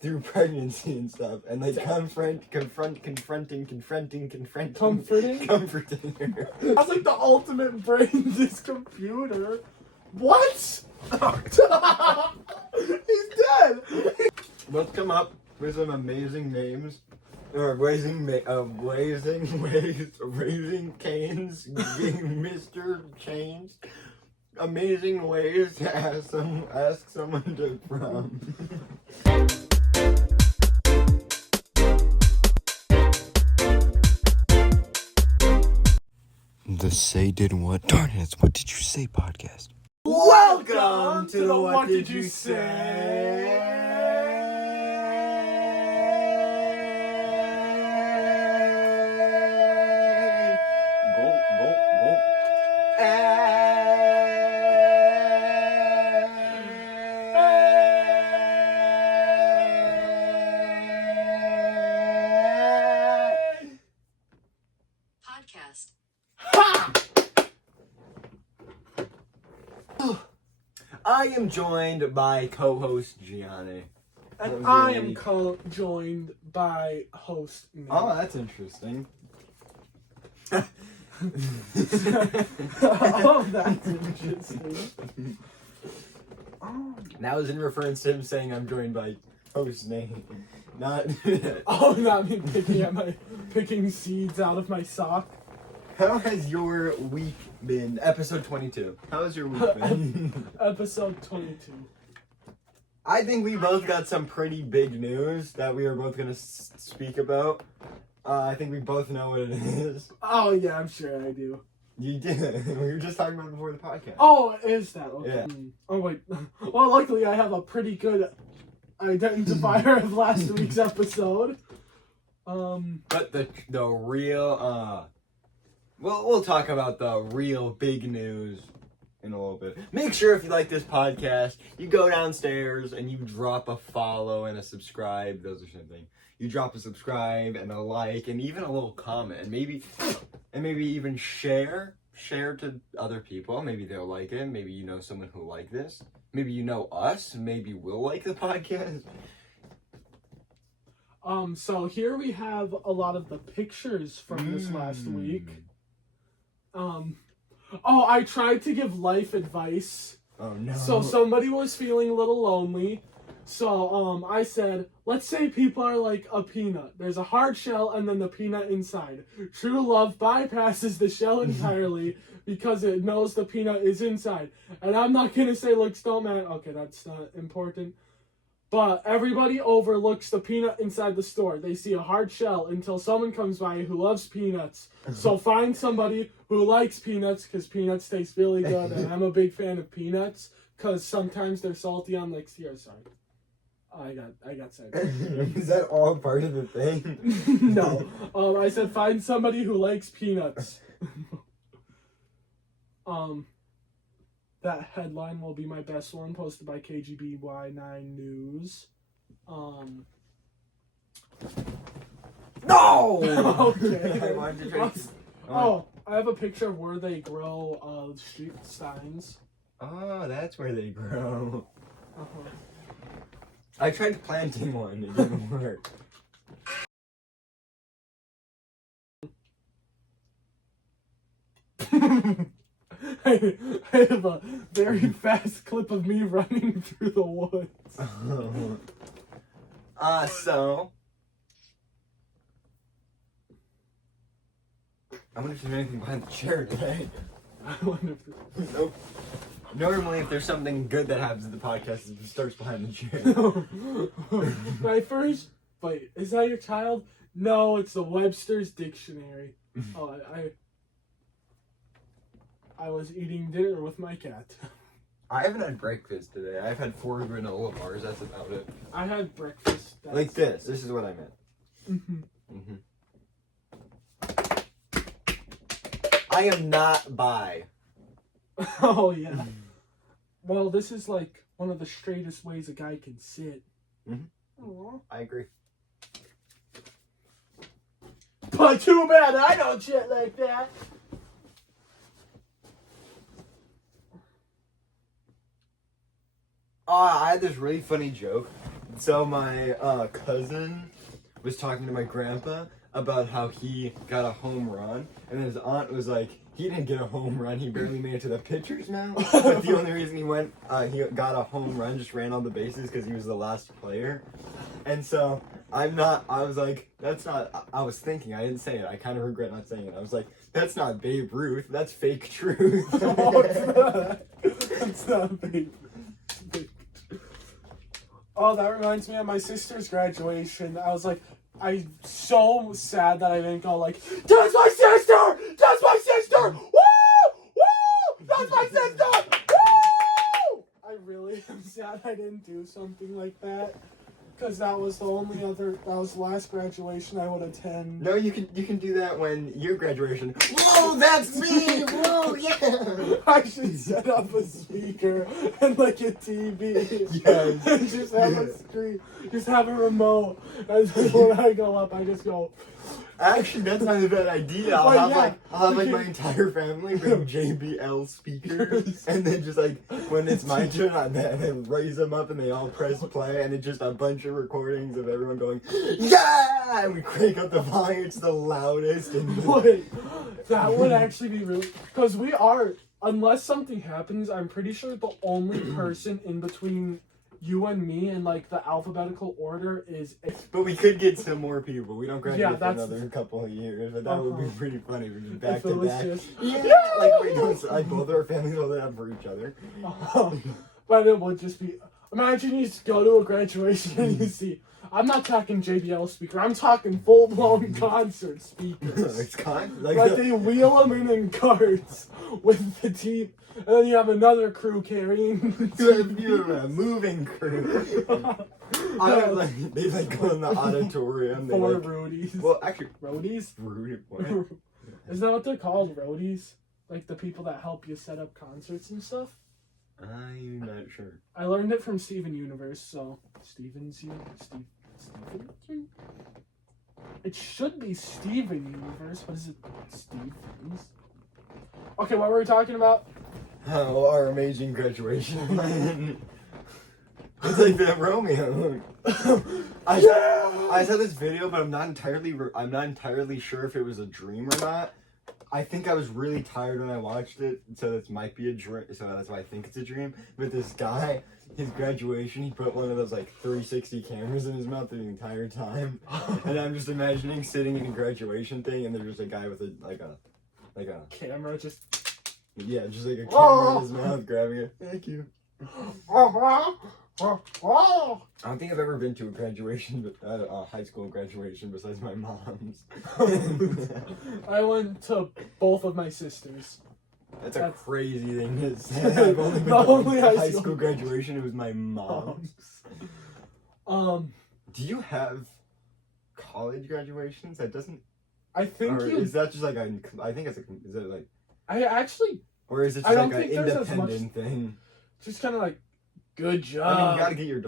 through pregnancy and stuff, and like confronting comforting her. That's like the ultimate brain this computer. What? He's dead. Let's come up with some amazing names. Or raising canes, being Mr. Chains. Amazing ways to ask someone to prom. The Say Did What? Darn it, it's What Did You Say podcast. Welcome to the What Did You Say? Podcast. I am joined by co-host Gianni. And I am joined by host Nick. Oh, that's interesting. Oh, that's interesting. Oh. That was in reference to him saying I'm joined by host name. Not Oh, not me picking seeds out of my sock. How has your week been? Episode 22. How has your week been? Episode 22. I think we both got some pretty big news that we are both going to speak about. I think we both know what it is. Oh, yeah, I'm sure I do. You did. We were just talking about it before the podcast. Oh, is that? Okay. Yeah. Oh, wait. Well, luckily I have a pretty good identifier of last week's episode. But the real, we'll talk about the real big news in a little bit. Make sure if you like this podcast, you go downstairs and you drop a follow and a subscribe. Those are something. You drop a subscribe and a like and even a little comment and maybe even share to other people. Maybe they'll like it. Maybe you know someone who'll like this. Maybe you know us. Maybe we'll like the podcast. So here we have a lot of the pictures from this last week. I tried to give life advice. Oh no. So somebody was feeling a little lonely. So I said, let's say people are like a peanut. There's a hard shell and then the peanut inside. True love bypasses the shell entirely because it knows the peanut is inside. And I'm not gonna say looks don't matter. Okay, that's not important. But everybody overlooks the peanut inside the store. They see a hard shell until someone comes by who loves peanuts. So find somebody who likes peanuts because peanuts taste really good. And I'm a big fan of peanuts because sometimes they're salty on like sorry. I got sad. Is that all part of the thing? No. I said find somebody who likes peanuts. That headline will be my best one, posted by KGBY9 News. No! Okay. I wanted to try I have a picture of where they grow street signs. Oh, that's where they grow. Uh-huh. I tried planting one, it didn't work. I have a very fast clip of me running through the woods. So I wonder if there's anything behind the chair today. I wonder if this... Nope. Normally, if there's something good that happens in the podcast, it starts behind the chair. My first... Wait, is that your child? No, it's the Webster's Dictionary. Oh, I was eating dinner with my cat. I haven't had breakfast today. I've had 4 granola bars. That's about it. I had breakfast. Like this. This is what I meant. I am not bi. Oh, yeah. Well, this is like one of the straightest ways a guy can sit. Aww. I agree. But too bad I don't shit like that. I had this really funny joke So my cousin was talking to my grandpa about how he got a home run, and his aunt was like, he didn't get a home run, he barely made it to the pitcher's mound, but the only reason he got a home run, just ran on the bases because he was the last player. And so I was like, that's not, I was thinking, I didn't say it, I kind of regret not saying it. I was like, that's not Babe Ruth, that's fake truth. That's not Babe Ruth. Oh, that reminds me of my sister's graduation. I was like, I'm so sad that I didn't go like, that's my sister! That's my sister! Woo! Woo! That's my sister! Woo! I really am sad I didn't do something like that. Because that was the last graduation I would attend. No, you can do that when your graduation. Whoa, that's me! Whoa, yeah! I should set up a speaker and like a TV. Yes. And just have a screen. Just have a remote. And then when I go up, I just go. Actually, that's not a bad idea. I'll have my entire family bring JBL speakers, and then just like when it's my turn, I raise them up and they all press play, and it's just a bunch of recordings of everyone going, yeah! And we crank up the volume, it's the loudest. And Wait, that would actually be really, because we are, unless something happens, I'm pretty sure the only person in between you and me in like the alphabetical order is. But we could get some more people. We don't graduate for that's another couple of years, but that would be pretty funny. We'd be back if to it was back. just, Like we don't, like both our families hold it up for each other. But it would just be. Imagine you just go to a graduation and you see. I'm not talking JBL speaker. I'm talking full blown concert speakers. It's kind of like they wheel them in carts with the team, and then you have another crew carrying. You have a moving crew. They like go in the auditorium. Four like, roadies. Well, actually, roadies. What? Isn't that what they're called? Roadies, like the people that help you set up concerts and stuff. I'm not sure. I learned it from Steven Universe, so Steven's Steven. It should be Steven Universe, but is it Stevens? Okay, what were we talking about? Oh, our amazing graduation plan. It's like that Romeo. I saw this video, but I'm not entirely sure if it was a dream or not. I think I was really tired when I watched it, so this might be a dream. So that's why I think it's a dream. But this guy, his graduation, he put one of those like 360 cameras in his mouth the entire time, and I'm just imagining sitting in a graduation thing, and there's just a guy with a camera, just just like a camera in his mouth, grabbing it. Thank you. I don't think I've ever been to a graduation, a high school graduation besides my mom's. I went to both of my sisters. That's a crazy thing to say. I've only been to high school graduation. It was my mom's. Do you have college graduations? That doesn't. I think is that just like I think it's is it like. I actually. Or is it just like an independent thing? Just kind of like. Good job. I mean, you gotta get your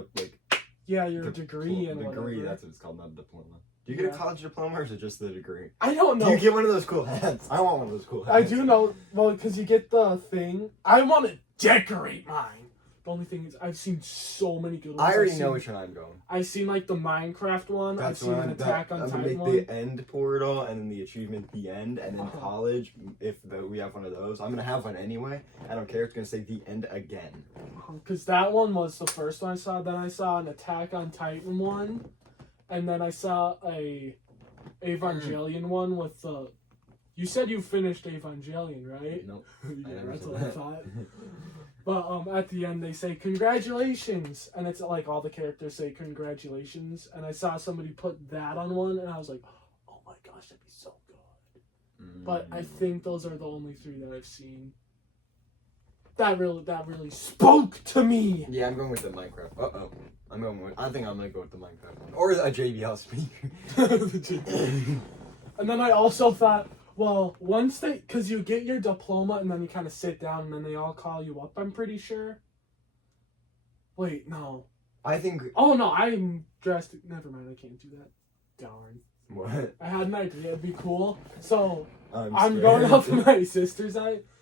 your degree and degree. Whatever. That's what it's called, not a diploma. Do you get a college diploma, or is it just the degree? I don't know. Do you get one of those cool hats? I want one of those cool hats. I do know. Well, because you get the thing. I want to decorate mine. The only thing is, I've seen so many good ones. I already know which one I'm going. I've seen like the Minecraft one. I've seen an Attack on Titan one. The end portal, and then the achievement the end, and then college. If we have one of those, I'm gonna have one anyway. I don't care. It's gonna say the end again. Because that one was the first one I saw. Then I saw an Attack on Titan one, and then I saw a Evangelion one with the. You said you finished Evangelion, right? Nope. Yeah, that's what I thought. But at the end they say congratulations, and it's like all the characters say congratulations, and I saw somebody put that on one, and I was like, oh my gosh, that'd be so good. But I think those are the only three that I've seen. That really spoke to me. Yeah, I'm going with the Minecraft. I think I'm gonna go with the Minecraft one, or a JBL speaker. And then I also thought, well, because you get your diploma and then you kind of sit down and then they all call you up, I'm pretty sure. Wait, no. I think. Oh, no, I'm dressed. Never mind, I can't do that. Darn. What? I had an idea, it'd be cool. So, I'm going up to my sister's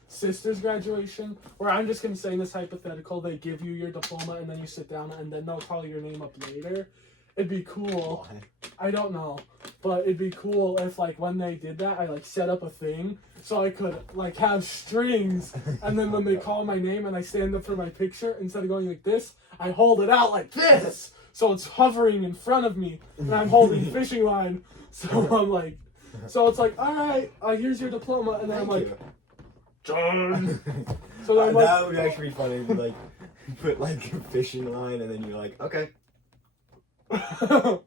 sister's graduation, where I'm just gonna say in this hypothetical, they give you your diploma and then you sit down and then they'll call your name up later. It'd be cool. Why? I don't know, but it'd be cool if like when they did that, I like set up a thing so I could like have strings, and then when they call my name and I stand up for my picture, instead of going like this, I hold it out like this, so it's hovering in front of me, and I'm holding fishing line. So I'm like, so it's like, all right, here's your diploma, and then I'm like, done. So then I'm like, that would actually be funny. To, like, put like a fishing line, and then you're like, okay. no,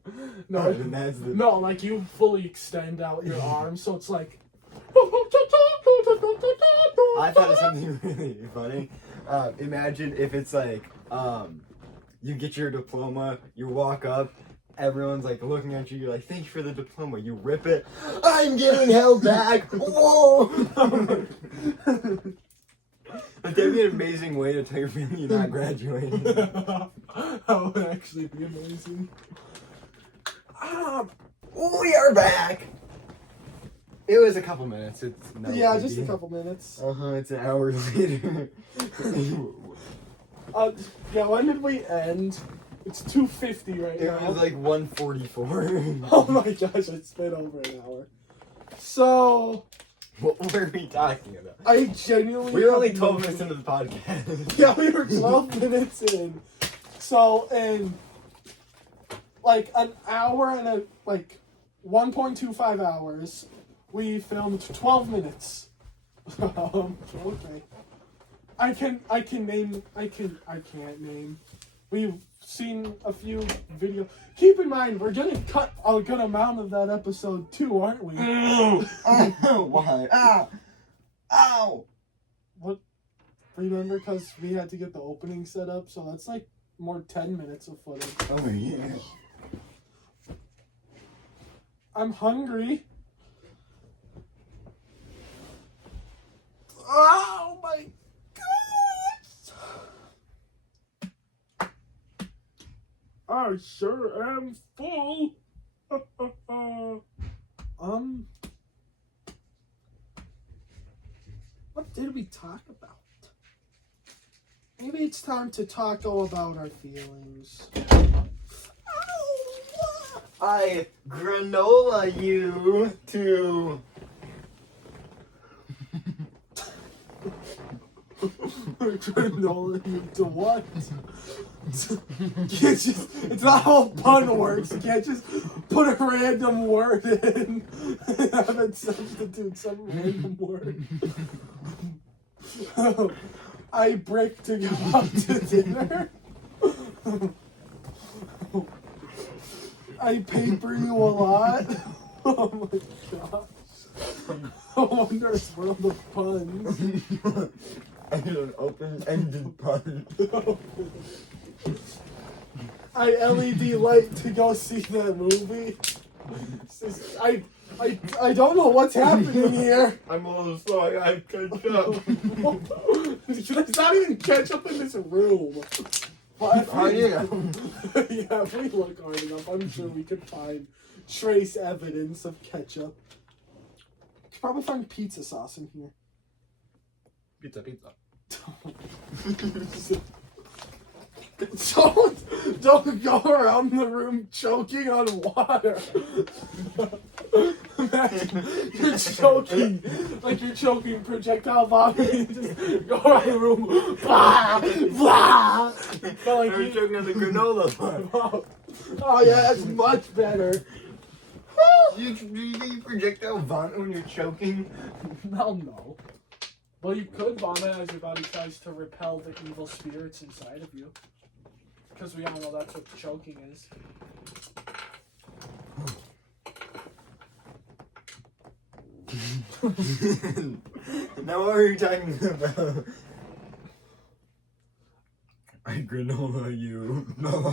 And that's the... no, like you fully extend out your arm, so it's like. I thought of something really funny. Imagine if it's like, you get your diploma, you walk up, everyone's like looking at you, you're like, thank you for the diploma. You rip it, I'm getting held back. Whoa! Like, that'd be an amazing way to tell your family you're not graduating. That would actually be amazing. We are back. It was a couple minutes. It's no Yeah, biggie. just a couple minutes. It's an hour later. Yeah, when did we end? It's 2:50 right It now. was like 1:44. Oh my gosh, it's been over an hour. So, What were we talking about? I genuinely... We were only have 12 no- minutes into the podcast. Yeah, we were 12 minutes in. So, in like an hour and a, like 1.25 hours, we filmed 12 minutes. Okay. I can't name. We've seen a few videos. Keep in mind, we're gonna cut a good amount of that episode too, aren't we? Why? Ow! Ow! What? Remember, because we had to get the opening set up, so that's like more 10 minutes of footage. Oh yeah. I'm hungry. Oh my gosh! I sure am full. What did we talk about? Maybe it's time to talk about our feelings. I granola you to. Granola you to what? Can't just, it's not how a pun works. You can't just put a random word in and have it substitute some random word. I break to go out to dinner. I paper you a lot. Oh my gosh. I wonder it's world of puns. I did an open-ended pun. I LED light to go see that movie. I don't know what's happening here. I'm a little slow. I gotta catch up. There's not even ketchup in this room. But Oh yeah. yeah, if we look hard enough, I'm sure we could find trace evidence of ketchup. Could probably find pizza sauce in here. Pizza. Don't go around the room choking on water. Imagine you're choking, like you're choking projectile vomiting. Just go around the room, blah, blah. But like I'm choking on the granola part. Oh yeah, that's much better. Do you think you projectile vomit when you're choking? No. Well, you could vomit as your body tries to repel the evil spirits inside of you. Because we all know that's what choking is. Now what were you talking about? I granola you. No.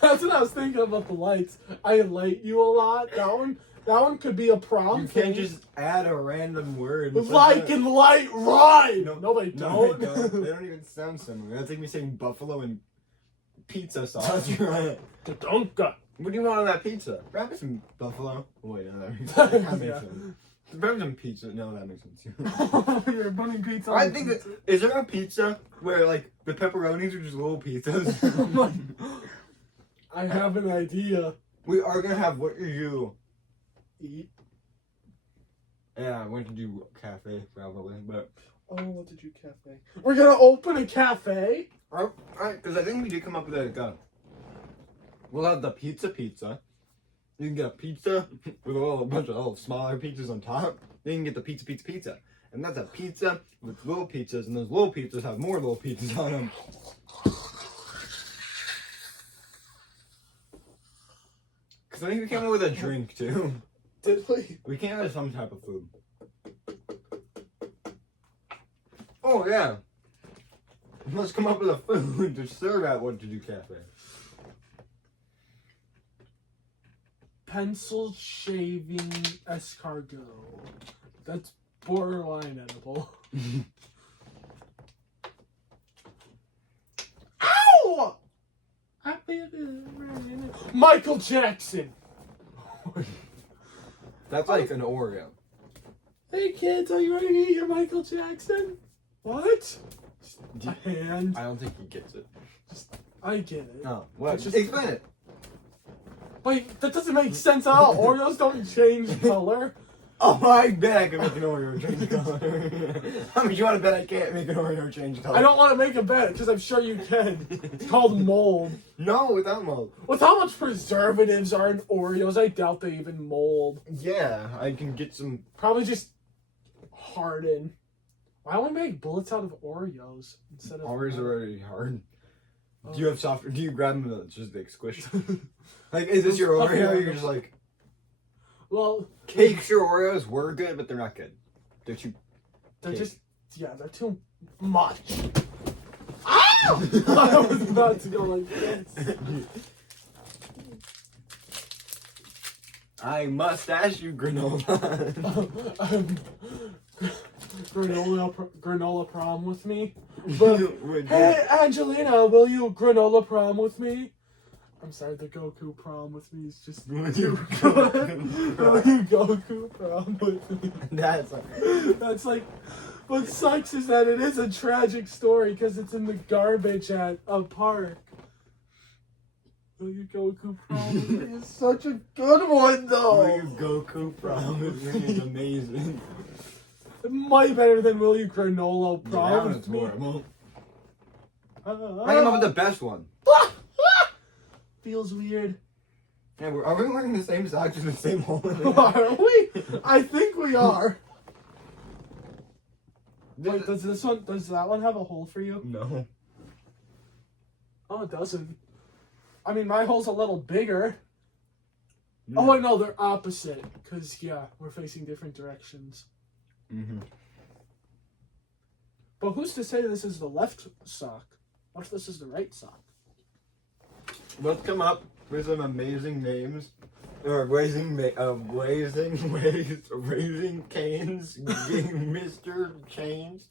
That's what I was thinking about the lights. I light you a lot. That one could be a prom You thing. can't just add a random word. Like and light rhyme. No, they No, don't. they don't. They don't even sound similar. That's like me saying buffalo and pizza sauce. Donka. What do you want on that pizza? Grab me some buffalo. Oh, wait, no, that makes sense. Depends on pizza. No, that makes sense. You're putting pizza. I think that is there a pizza where like the pepperonis are just little pizzas? I have an idea. We are gonna have what you Eat. Yeah, I went to do cafe probably, but Oh, what did you cafe? We're gonna open a cafe. alright, because I think we did come up with a. We'll have the pizza. You can get a pizza with a bunch of little smaller pizzas on top. Then you can get the pizza. And that's a pizza with little pizzas, and those little pizzas have more little pizzas on them. Because I think we came up with a drink, too. Did we? We came up with some type of food. Oh, yeah. Let's come up with a food to serve at What to Do Cafe. Pencil shaving escargot. That's borderline edible. Ow! Michael Jackson. That's like an Oreo. Hey kids, are you ready to eat your Michael Jackson? What? A hand. I don't think he gets it. I get it. Oh, what? Just- Explain it. Wait, that doesn't make sense at all. Oreos don't change color. Oh, I bet I can make an Oreo change color. How much you want to bet I can't make an Oreo change color? I don't want to make a bet because I'm sure you can. It's called mold. No, without mold. With how much preservatives are in Oreos, I doubt they even mold. Yeah, I can get some. Probably just harden. Why don't we make bullets out of Oreos instead of Oreos are already hard. Oh. Do you have soft? Do you grab them and just like squish? Like, is this your Puffy Oreo? Oreos. You're just like. Well, Cakes your Oreos were good, but they're not good. They're too. they're cake. just they're too much. Ow! I was about to go like this. I must ask you, granola. Granola prom with me. But, hey, Angelina, will you granola prom with me? I'm sorry, the Goku prom with me is just Will too you good. Will you Goku prom with me? That's like, what sucks is that it is a tragic story because it's in the garbage at a park. Will you Goku prom with me is such a good one though. Will you Goku prom with me is amazing. Way better than Will You Granola That prom one's with me. horrible. I came up with the best one. Feels weird. Yeah, are we wearing the same socks in the same hole? Are we? I think we are. Wait, does that one have a hole for you? No. Oh, it doesn't. I mean, my hole's a little bigger. Oh, wait, no, they're opposite. Because, yeah, we're facing different directions. Mm-hmm. But who's to say this is the left sock? What if this is the right sock? Let's come up with some amazing names. Or raising canes, Mr. Chains.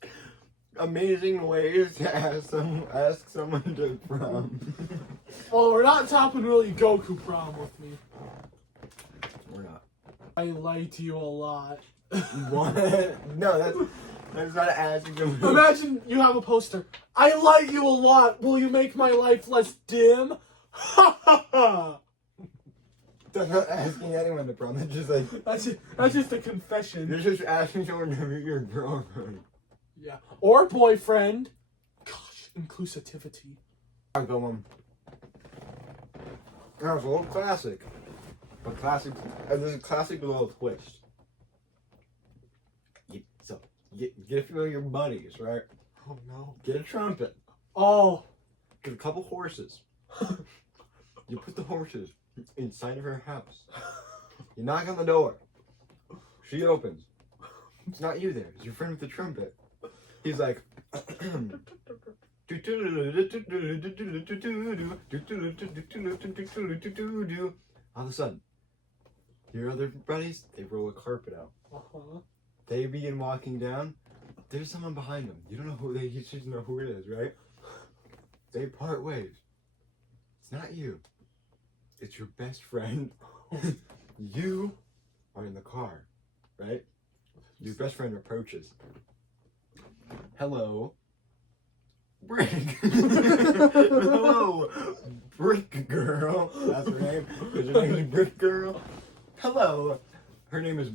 Amazing ways to ask someone to prom. Well, we're not topping really Goku prom with me. We're not. I like you a lot. What? No, that's not asking them. Imagine you have a poster. I like you a lot. Will you make my life less dim? Ha ha ha! That's not asking anyone to prom. That's just like That's just a confession. you're just asking someone to meet your girlfriend. Yeah. Or boyfriend. Gosh, inclusivity. I go That was a little classic. But classic. There's a classic with a little twist. Get a few of your buddies, right? Oh no. Get a trumpet. Oh. Get a couple horses. You put the horses inside of her house. You knock on the door. She opens. It's not you there. It's your friend with the trumpet. He's like. All of a sudden, your other buddies, they roll a carpet out. Uh-huh. They begin walking down. There's someone behind them. You don't know who you just know who it is, right? They part ways. It's not you. It's your best friend. You are in the car, right? Your best friend approaches. Hello. Brick. Hello. Brick girl. That's her name. Her name is Brick girl. Hello. Her name is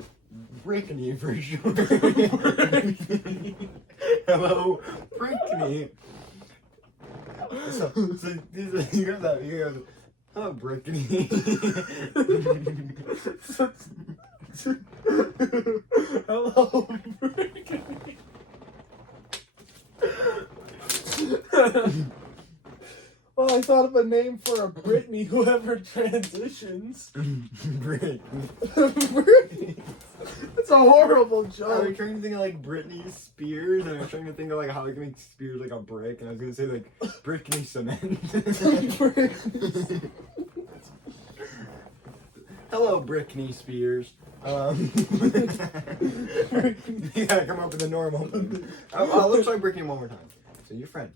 Brickney for short. Hello, Brickney. So he goes out. He goes, hello, Brickney. Hello, Brickney. Well, I thought of a name for a Britney, whoever transitions. Brickney. Britney. That's a horrible I was joke. trying to think of like Britney Spears, and I was trying to think of like how I can make Spears like a brick, and I was gonna say like Brickney Cement. Hello, Brickney Spears. You gotta come up with a normal. I'll try Brickney one more time. So your friend,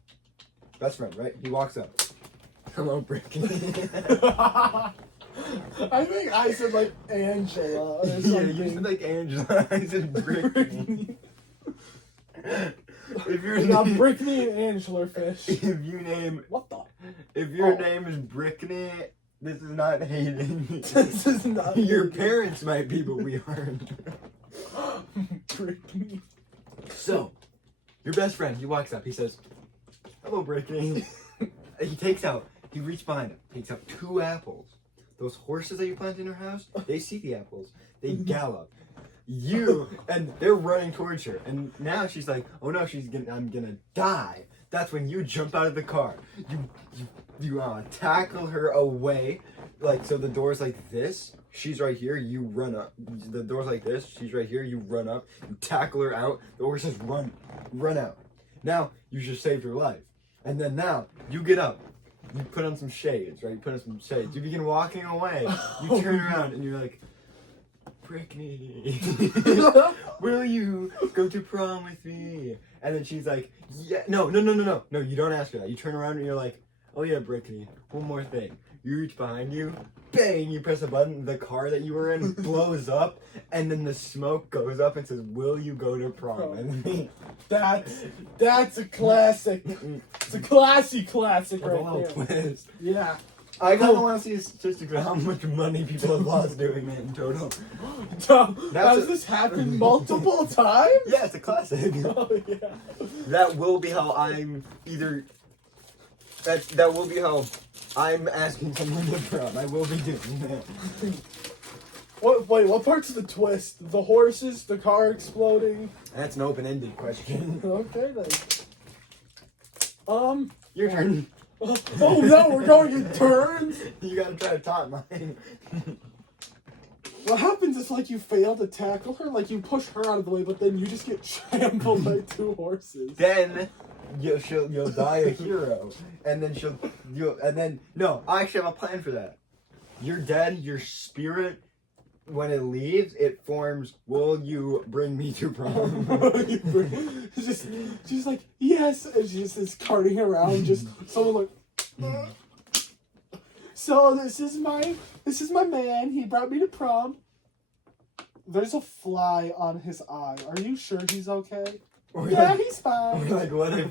best friend, right? He walks up. Hello, Brickney. I think I said like Angela or something. Yeah, you said like Angela. I said Brickney. If your We got name, Brickney and Angela fish. if you name, What the? if your Oh. name is Brickney, this is not hating. This is not Your Brickney. parents might be, but we aren't. Brickney. So, your best friend, he walks up, he says, hello, Brickney. He reaches behind him, takes out 2 apples. Those horses that you planted in your house, they see the apples. They gallop. And they're running towards her. And now she's like, oh no, I'm gonna die. That's when you jump out of the car. You tackle her away. Like, so the door's like this. She's right here, you run up. The door's like this, she's right here, you run up. You tackle her out. The horses run out. Now, you just saved her life. And then now, you get up. You put on some shades, right? You put on some shades. You begin walking away. You turn around and you're like, Brickney, will you go to prom with me? And then she's like, yeah, no, you don't ask her that. You turn around and you're like, oh yeah, Brickney, one more thing. You reach behind you, bang, you press a button, the car that you were in blows up, and then the smoke goes up and says, will you go to prom with me? That's a classic. It's a classy classic With a little right there. twist. Yeah. I kind of want to see a statistic of how much money people have lost doing that in total. Has this happened multiple times? Yeah, it's a classic. Oh yeah. That will be how I'm either. That will be how I'm asking someone to prom. I will be doing that. What part's the twist? The horses, the car exploding? That's an open-ended question. Okay then. Your turn. Oh no, we're going in turns? You gotta try to top mine. What happens if like you fail to tackle her? Like you push her out of the way, but then you just get trampled by 2 horses. Then you'll die a hero, and then no, I actually have a plan for that. You're dead. Your spirit, when it leaves, it forms. Will you bring me to prom? She's like yes, and she just is carting around. Just someone like. So this is my man. He brought me to prom. There's a fly on his eye. Are you sure he's okay? Or Yeah, like, he's fine. or like, what if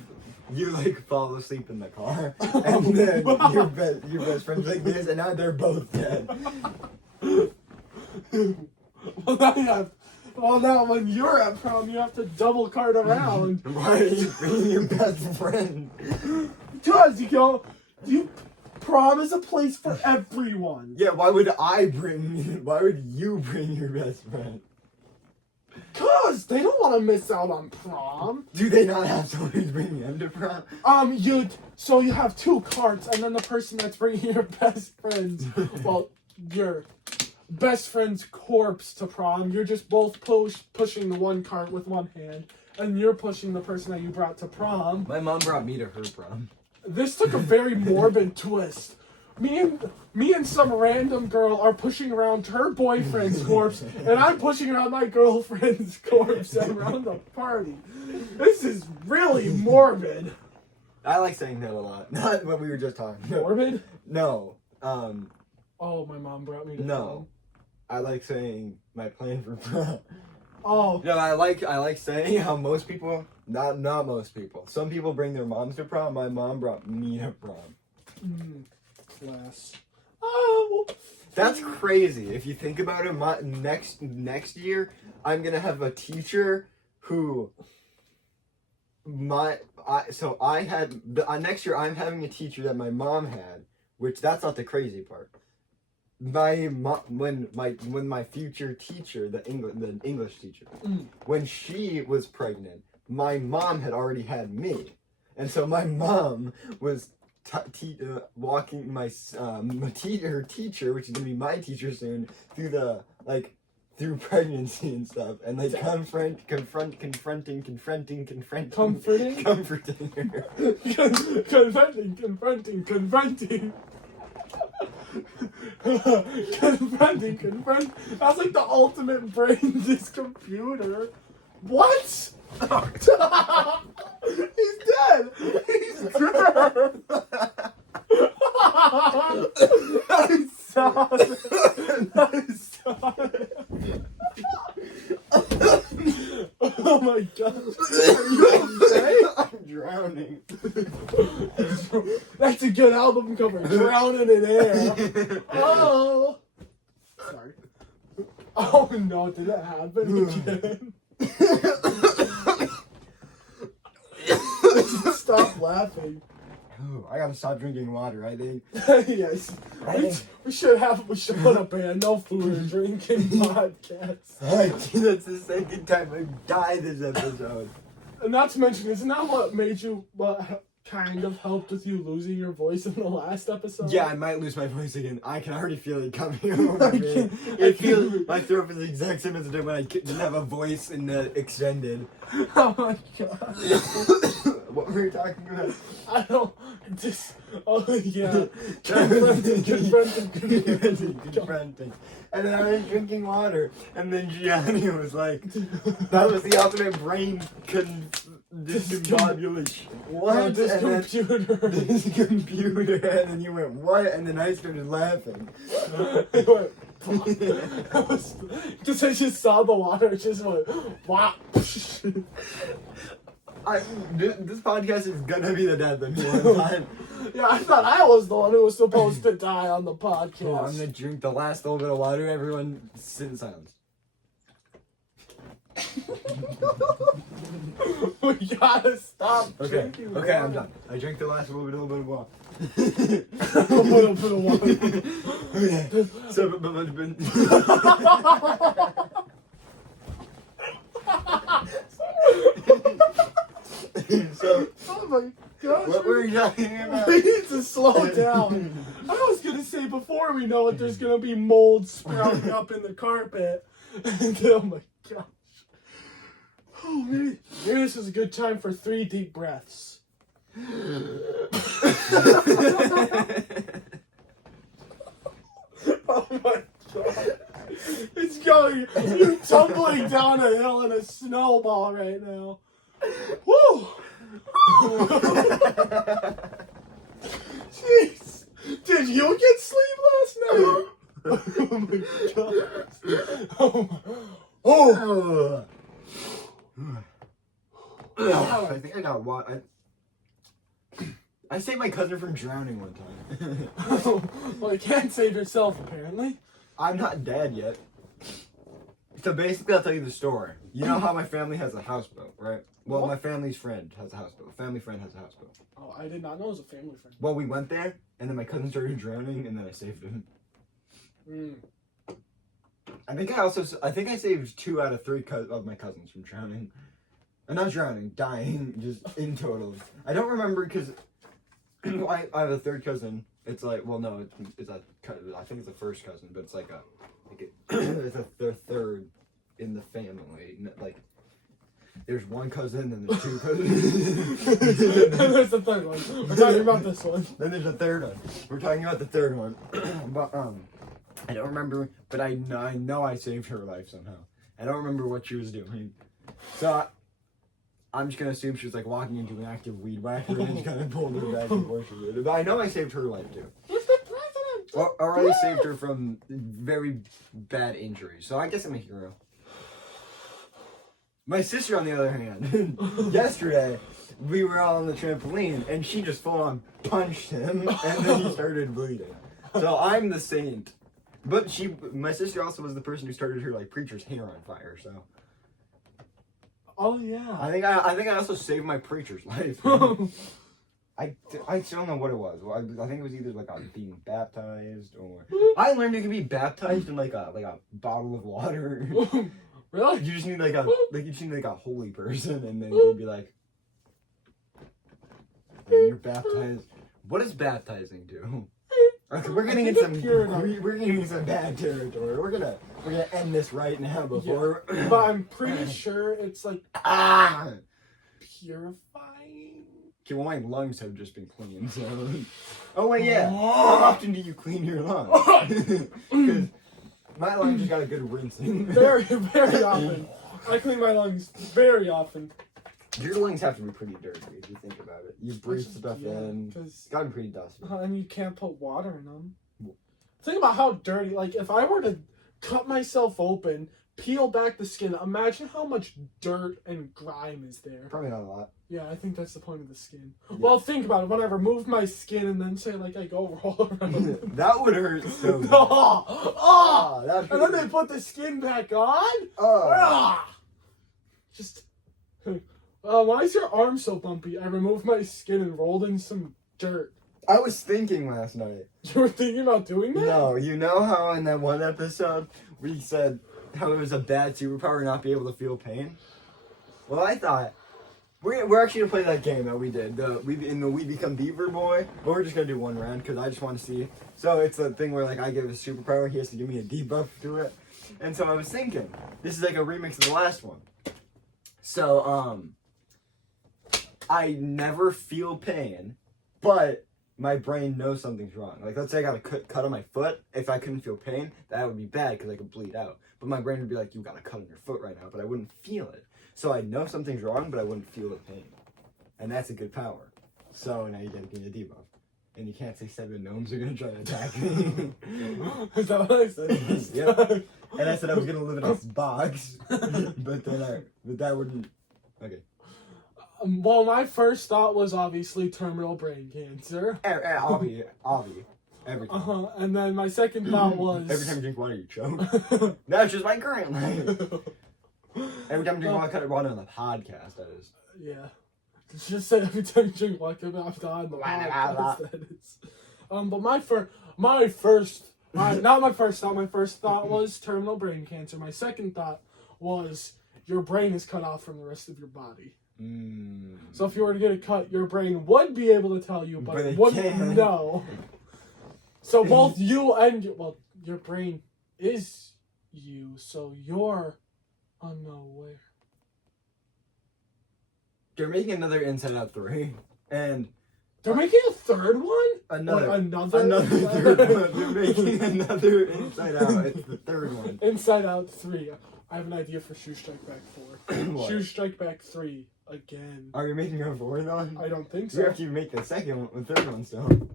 you like fall asleep in the car, and then your best friend's like this, and now they're both dead. Well, now when you're at prom, you have to double cart around. Why are you bringing your best friend? Because prom is a place for everyone. Yeah, why would you bring your best friend? Cause they don't want to miss out on prom. Do they not have someone who's bringing them to prom? So you have 2 carts, and then the person that's bringing your best friend's, well, your best friend's corpse to prom. You're just both pushing the one cart with one hand, and you're pushing the person that you brought to prom. My mom brought me to her prom. This took a very morbid twist. Me and some random girl are pushing around her boyfriend's corpse, and I'm pushing around my girlfriend's corpse around the party. This is really morbid. I like saying that a lot. Not what we were just talking about. Morbid? No. Oh, my mom brought me to No. I like saying my plan for prom. Oh. No, I like saying how most people, not most people. Some people bring their moms to prom. My mom brought me to prom. Class. Oh. That's crazy. If you think about it, next year I'm gonna have a teacher who next year I'm having a teacher that my mom had, which that's not the crazy part. When my future teacher, the English teacher, when she was pregnant, my mom had already had me, and so my mom was walking my her teacher, which is gonna be my teacher soon, through through pregnancy and stuff, and like confronting her. Comforting? Confronting her. Confront. That's like the ultimate brain this computer. What? He's dead. He's dead. I saw it. Oh my god. Are you okay? I'm drowning. That's a good album cover. Drowning in air. Oh. Sorry. Oh no, did that happen again? Stop laughing. I gotta stop drinking water, I think. Yes. We should put up a no food or drinking podcast. That's the second time I've died this episode. And not to mention, isn't that what kind of helped with you losing your voice in the last episode? Yeah, I might lose my voice again. I can already feel it coming over me. My throat is the exact same as it did when I didn't have a voice in the extended. Oh my god. What were you talking about? I don't oh yeah. Confronting. And then I was drinking water, and then Gianni was like, that was the ultimate brain discombobulation. What? This computer. This computer, and then you went, what? And then I started laughing. Because I just saw the water, it just went, wow. This podcast is gonna be the death of me one time. Yeah, I thought I was the one who was supposed to die on the podcast. Oh, I'm gonna drink the last little bit of water. Everyone sit in silence. We gotta stop Okay, drinking okay, water. I'm done. I drank the last little bit of water. A little bit of water. Okay. So, oh my gosh. what were you talking about? We need to slow down. I was gonna say before we know it, there's gonna be mold sprouting up in the carpet. Oh my gosh. Oh, maybe this is a good time for 3 deep breaths. Oh my god. It's going. You're tumbling down a hill in a snowball right now. Woo! Jeez. Did you get sleep last night? Oh my god. Oh. I think I got water. I saved my cousin from drowning one time. Well, you can't save yourself, apparently. I'm not dead yet. So basically, I'll tell you the story. You know how my family has a houseboat, right? Well, What? my family's friend has a houseboat. Family friend has a houseboat. Oh, I did not know it was a family friend. Well, we went there, and then my cousin started drowning, and then I saved him. I think I saved 2 out of 3 of my cousins from drowning. Not drowning, dying, just in total. I don't remember because I have a third cousin. It's like, well, no, I think it's a first cousin, but it's it's a third in the family. Like, there's one cousin, and there's 2 cousins. And there's the third one. We're talking about this one. Then there's a third one. We're talking about the third one. But I don't remember, but I know I saved her life somehow. I don't remember what she was doing. So I'm just gonna assume she was like walking into an active weed whacker and just kind of pulled her back before she did it. But I know I saved her life too. Who's the president? Or I saved her from very bad injuries. So I guess I'm a hero. My sister, on the other hand, yesterday, we were all on the trampoline, and she just full on punched him, and then he started bleeding. So I'm the saint. But my sister also was the person who started her, like, preacher's hair on fire, so. Oh, yeah. I think I also saved my preacher's life. I still don't know what it was. Well, I think it was either like being baptized or I learned you can be baptized in like a bottle of water. Really? You just need like a holy person, and then you'd be like, and you're baptized. What does baptizing do? Okay, we're getting into some bad territory. We're gonna end this right now before. Yeah. But I'm pretty sure it's like purifying. Okay, well, my lungs have just been cleaned, so. Oh wait, yeah. How often do you clean your lungs? Because my lungs just got a good rinsing. Very, very often. I clean my lungs very often. Your lungs have to be pretty dirty if you think about it. You breathe stuff in. It's gotta be pretty dusty. And you can't put water in them. Think about how dirty. Like, if I were to cut myself open, peel back the skin, imagine how much dirt and grime is there. Probably not a lot. Yeah, I think that's the point of the skin. Yeah. Well, think about it. When I remove my skin and then say, like, I go roll around. That would hurt so bad. And then they put the skin back on? Just... why is your arm so bumpy? I removed my skin and rolled in some dirt. I was thinking last night. You were thinking about doing that? No, you know how in that one episode we said how it was a bad superpower to not be able to feel pain? Well, I thought we're actually gonna play that game that we did. We Become Beaver Boy. But we're just gonna do one round because I just want to see. So it's a thing where like I give a superpower, he has to give me a debuff to it. And so I was thinking, this is like a remix of the last one. So I never feel pain, but my brain knows something's wrong. Like, let's say I got a cut on my foot. If I couldn't feel pain, that would be bad because I could bleed out. But my brain would be like, you got a cut on your foot right now, but I wouldn't feel it. So I know something's wrong, but I wouldn't feel the pain. And that's a good power. So now you gotta give me a debuff. And you can't say 7 gnomes are gonna try to attack me. Is that what I said? Yep. And I said I was gonna live in a box. but that wouldn't. Okay. Well, my first thought was obviously terminal brain cancer. Obvi. Every time. And then my second thought was... Every time you drink water, you choke. That's just my current life. Every time you drink water, cut water on the podcast, that is. Yeah. Just say every time you drink water on the podcast, that is. But my first thought was terminal brain cancer. My second thought was your brain is cut off from the rest of your body. So if you were to get a cut, your brain would be able to tell you, but it wouldn't know. So both you and your brain is you, so you're unaware. They're making another Inside Out 3, and they're making a third one. Another third one. They're making another Inside Out. It's the third one. Inside Out 3. I have an idea for Shoe Strike Back 4. What? Shoe Strike Back 3 again. Are you making a fourth one? I don't think so. We have to make the second one, the third one still.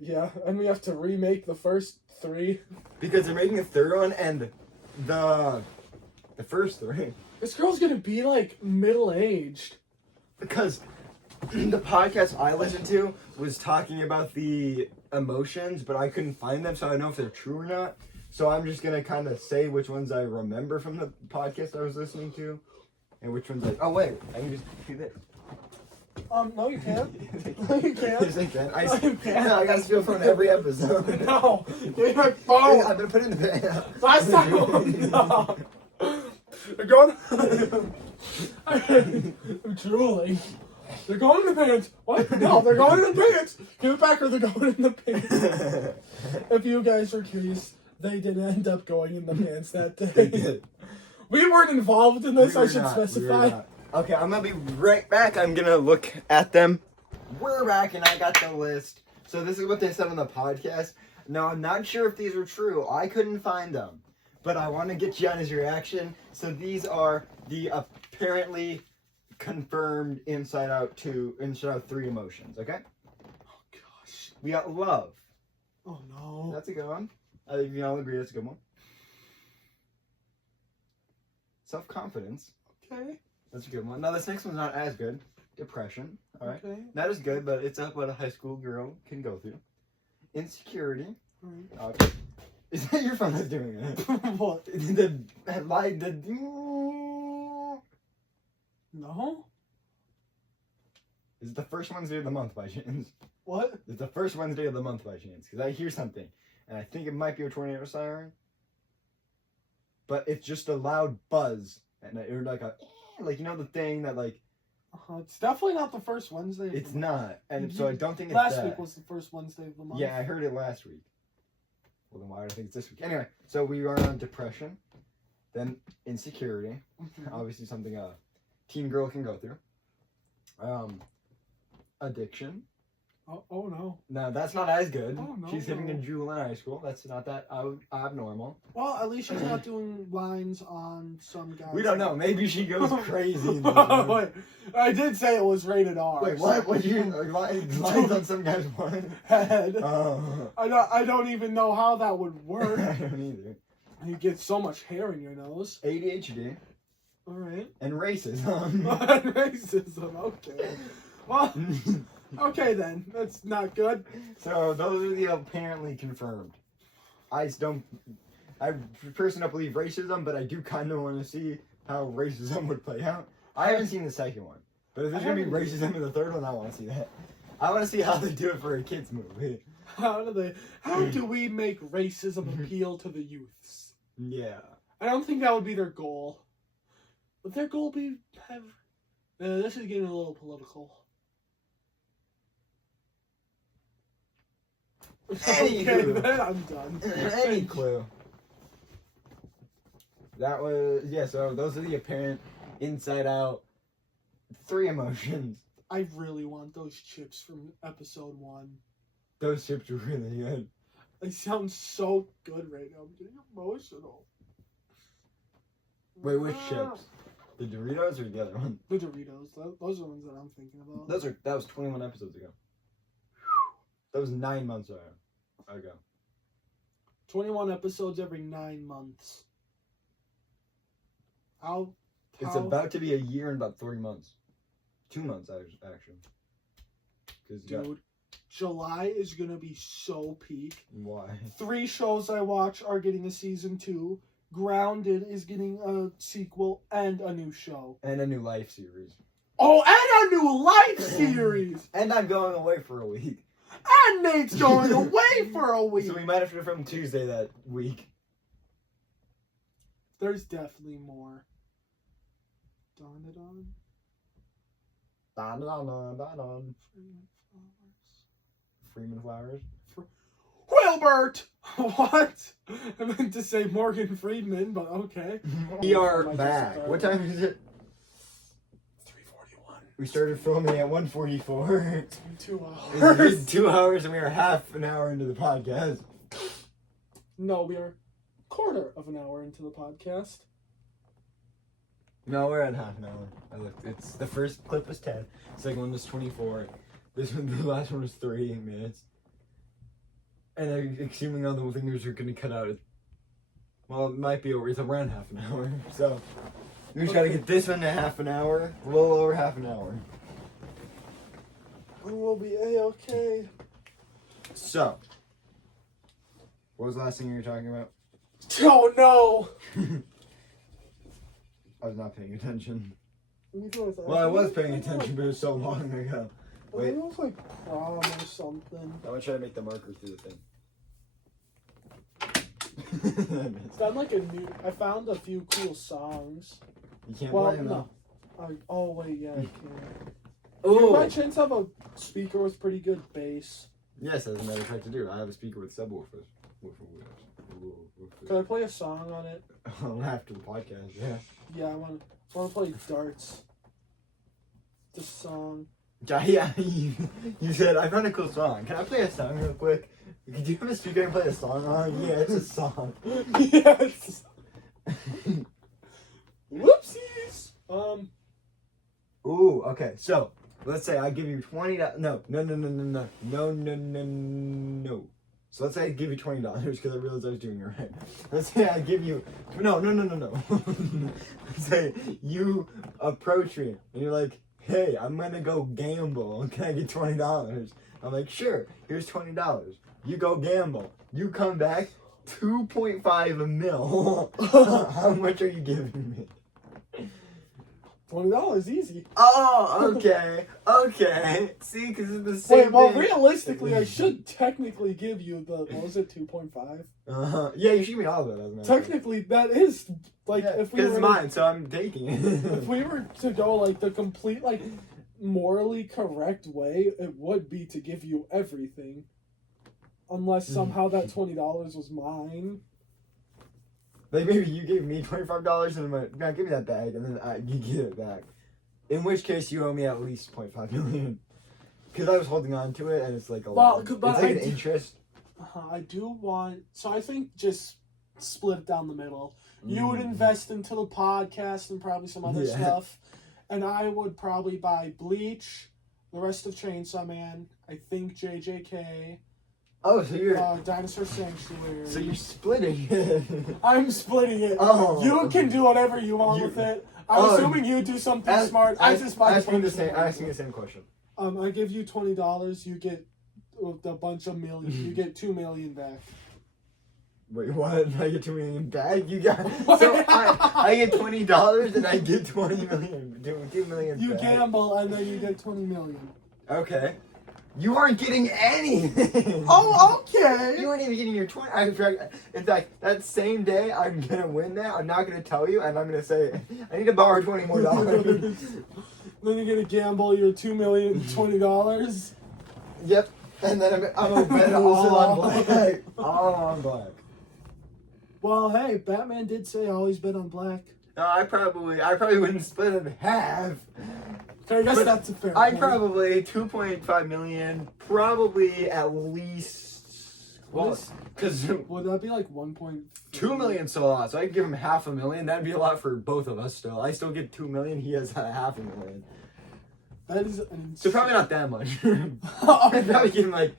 Yeah, and we have to remake the first 3. Because they're making a third one, and the first 3. This girl's gonna be like middle-aged. Because the podcast I listened to was talking about the emotions, but I couldn't find them, so I don't know if they're true or not. So I'm just gonna kind of say which ones I remember from the podcast I was listening to, and which ones I can just do this. No, you can't. No, you can't. Yes, I can. You can't. No, I gotta steal from every episode. No, give me my phone. I'm gonna put it in the bag. Last time, no. They're going. I'm drooling. They're going in the pants. What? No, they're going in the pants. Give it back or they're going in the pants. If you guys are curious, they did end up going in the pants that day. They did. We weren't involved in this, I should We specify. were not. Okay, I'm gonna be right back. I'm gonna look at them. We're back and I got the list. So this is what they said on the podcast. Now, I'm not sure if these are true. I couldn't find them. But I want to get Gianni's reaction. So these are the apparently confirmed Inside Out 3 emotions, okay? Oh, gosh. We got love. Oh, no. That's a good one. I think we all agree that's a good one. Self-confidence. Okay. That's a good one. Now, this next one's not as good. Depression. All right. Okay. Not as good, but it's what a high school girl can go through. Insecurity. All Okay. Is that your phone that's doing it? What? The light. No. Is it the first Wednesday of the month by chance? What? It's the first Wednesday of the month by chance. Because I hear something. And I think it might be a tornado siren. But it's just a loud buzz. And or like a... Like, you know the thing that like... It's definitely not the first Wednesday of It's the month. not. And so I don't think it's Last that. week was the first Wednesday of the month. Yeah, I heard it last week. Well, then why do I think it's this week? Anyway, so we are on depression. Then insecurity. Obviously something a teen girl can go through. Addiction. Oh no. No, that's not as good. Oh, no, She's hitting a no. jewel in high school. That's not that abnormal. Well, at least she's not doing lines on some guy. We don't know. Maybe she goes crazy. In this one. Wait, I did say it was rated R. Wait, what? What you lines on some guy's one? Head. Oh. I don't even know how that would work. I don't either. You get so much hair in your nose. ADHD All right. and racism. Racism. Okay. Well. Okay then. That's not good. So those are the apparently confirmed. I personally don't believe racism, but I do kind of want to see how racism would play out. I haven't seen the second one, but if there's gonna be racism in the third one, I want to see that. I want to see how they do it for a kids movie. How do we make racism appeal to the youths? Yeah. I don't think that would be their goal. Would their goal be this is getting a little political. Okay, then I'm done. Any clue? That was so those are the apparent inside out 3 emotions. I really want those chips from episode 1. Those chips were really good. They sound so good right now. I'm getting emotional. Wait, which chips? The Doritos or the other one? The Doritos. Those are the ones that I'm thinking about. That was 21 episodes ago. That was 9 months ago. 21 episodes every 9 months. How? It's about to be a year and about 3 months. 2 months, actually. Dude, July is going to be so peak. Why? 3 shows I watch are getting a season 2. Grounded is getting a sequel and a new show. And a new life series. Oh, and a new life series! And I'm going away for a week. And Nate's going away for a week! So we might have to film Tuesday that week. There's definitely more. Don. Don. Freeman Flowers. Wilbert! What? I meant to say Morgan Freeman, but okay. We are back. What time is it? 3:41. We started filming at 1:44. It's been 2 It's hours. been 2 hours and we are half an hour into the podcast. No, we are quarter of an hour into the podcast. No, we're at half an hour. I looked. It's the first clip was 10. Second one was 24. This one, the last one was 3 minutes. And assuming all the fingers are gonna cut out, it might be over. It's around half an hour. So we just gotta get this one to half an hour, a little over half an hour. And we'll be A-okay. So, what was the last thing you were talking about? Oh no! I was not paying attention. Well, Well, I was paying attention, but it was so long ago. Wait. It was like prom or something. I'm gonna try to make the marker through the thing. Found like I found a few cool songs. You can't Well, play them. no. Oh wait, yeah, I can. Oh. Do you by chance have a speaker with pretty good bass? Yes, as a matter of fact, I do. I have a speaker with subwoofers. Can I play a song on it? After the podcast, yeah. Yeah, I want to play darts. The song. Yeah, you said, I found a cool song. Can I play a song real quick? Do you have a speaker and play a song on? Yeah, it's a song. Yes. Whoopsies. Ooh, okay. So, let's say I give you $20. No. So let's say I give you $20 because I realized I was doing it right. Let's say I give you no. Let's say you approach me and you're like, hey, I'm gonna go gamble. Can I get $20? I'm like, sure. Here's $20. You go gamble. You come back, 2.5 mil. How much are you giving me? $20, easy. Oh, okay. See, because it's the same Wait, well, thing. realistically, I should technically give you the, what was it, 2.5? Yeah, you should give me all of it. As a matter of fact. Technically, that is, like, Yeah, if we it's were... mine, so I'm taking it. If we were to go, like, the complete, like, morally correct way, it would be to give you everything. Unless somehow that $20 was mine. Like, maybe you gave me $25 and I'm like, now give me that bag, and then you get it back. In which case, you owe me at least $0.5 million. Because I was holding on to it, and it's like a lot. It's like an interest. I do want... So I think just split it down the middle. You would invest into the podcast and probably some other stuff. And I would probably buy Bleach, the rest of Chainsaw Man, I think JJK... Oh, so you're... Dinosaur Sanctuary. So you're splitting it. I'm splitting it. Oh. You can do whatever you want with it. I'm assuming you do something smart. I just buy asking the same question. I give you $20, you get a bunch of millions. You get $2 million back. Wait, what? I get $2 million back? You got... So I get $20 and I get $2 million You back. gamble and then you get $20 million. Okay. You aren't getting anything. Oh, okay. You weren't even getting your 20. In fact, that same day I'm gonna win that. I'm not gonna tell you, and I'm gonna say I need to borrow $20 more. Then you're gonna gamble your $2 million, $20. Yep. And then I'm gonna bet all on black. All on black. Well, hey, Batman did say always bet on black. No, I probably wouldn't split it in half. I guess that's a fair point. I'd probably 2.5 million, probably at least. Well, because would that be like 1.2 2 million still a lot, so I could give him $500,000. That'd be a lot for both of us. Still, I still get 2 million. He has $500,000. That is so probably not that much. I'd probably give him like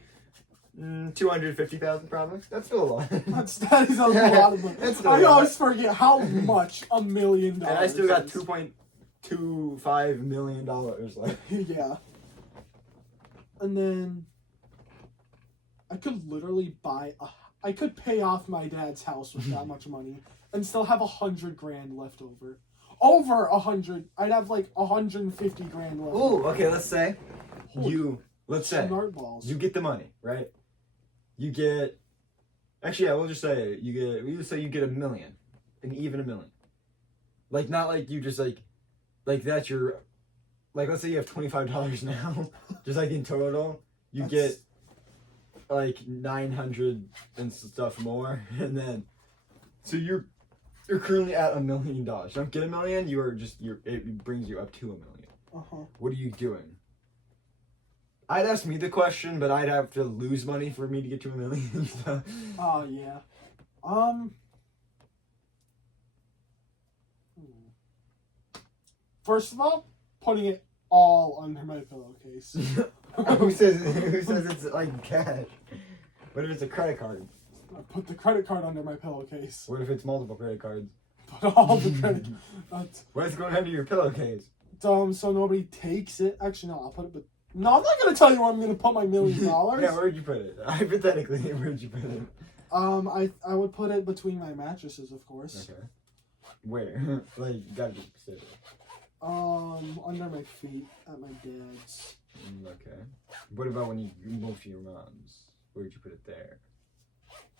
250,000. Probably that's still a lot. That is a lot of money. I always forget how much $1 million. And I still got $2.25 million left. Yeah. And then I could literally I could pay off my dad's house with that much money and still have $100,000 left over. Over 100, I'd have like 150 grand left. Ooh, okay. Let's say Smart balls. you get the money, right? You get. Actually, yeah, we'll just say you get. We just say you get $1 million, and even $1 million. Like not like you just like that's your. Like let's say you have $25 now, just like in total, get like 900 and stuff more, and then so you're currently at $1 million. You don't get $1 million, it brings you up to $1 million. What are you doing? I'd ask me the question, but I'd have to lose money for me to get to $1 million. So. Oh yeah. First of all, putting it all under my pillowcase. Who says it's like cash? What if it's a credit card? I put the credit card under my pillowcase. What if it's multiple credit cards? Put all the credit. What's going under your pillowcase? So nobody takes it. Actually, no. I'll put it. But no, I'm not gonna tell you where I'm gonna put my $1 million. Yeah, where'd you put it? Hypothetically, where'd you put it? I would put it between my mattresses, of course. Okay. Where? Like, you gotta be specific. Under my feet at my dad's. Okay. What about when you moved to your mom's? Where'd you put it there?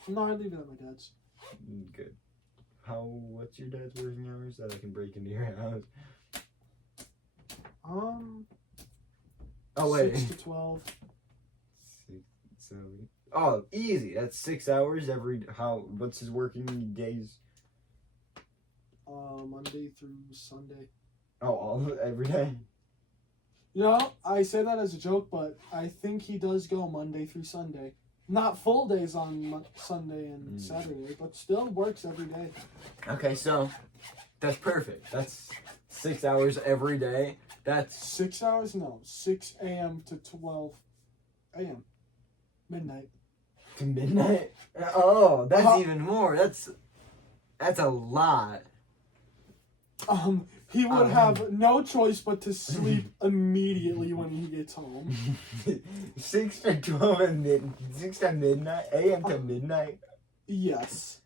No, I leave it at my dad's. Good. What's your dad's working hours that I can break into your house? Oh wait. 6 to 12. Oh, easy. That's 6 hours every. What's his working days? Monday through Sunday. Oh, every day. You know, I say that as a joke, but I think he does go Monday through Sunday. Not full days on Sunday and Saturday, but still works every day. Okay, so that's perfect. That's 6 hours every day. That's 6 hours? No, 6 a.m. to 12 a.m. Midnight. To midnight? Oh, that's Uh, even more. That's a lot. He would have no choice but to sleep immediately when he gets home. 6 to 12 and 6 to midnight, a.m. to midnight. Yes.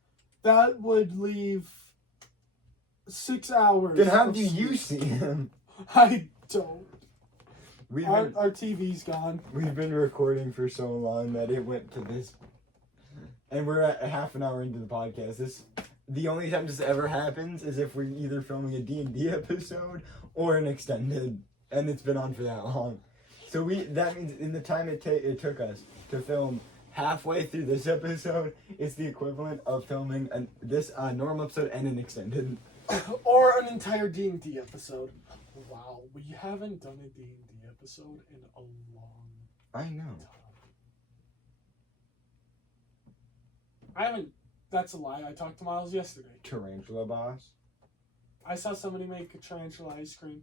That would leave 6 hours. Then how do you see him? I don't. Our TV's gone. We've been recording for so long that it went to this. And we're at half an hour into the podcast. The only time this ever happens is if we're either filming a D&D episode or an extended, and it's been on for that long. So that means in the time it took us to film halfway through this episode, it's the equivalent of filming this normal episode and an extended. Or an entire D&D episode. Wow, we haven't done a D&D episode in a long I know. time. I haven't. That's a lie. I talked to Miles yesterday. Tarantula boss. I saw somebody make a tarantula ice cream.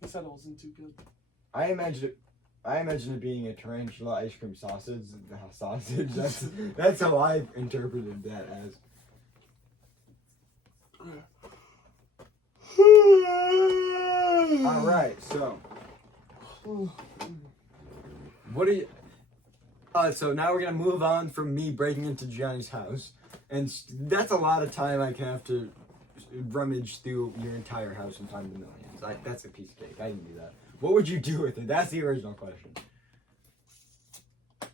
He said it wasn't too good. I imagine it being a tarantula ice cream sausage. That's how I interpreted that as. All right, so what do you? So now we're gonna move on from me breaking into Gianni's house, and that's a lot of time I can have to rummage through your entire house and find the millions. That's a piece of cake. I didn't do that. What would you do with it? That's the original question.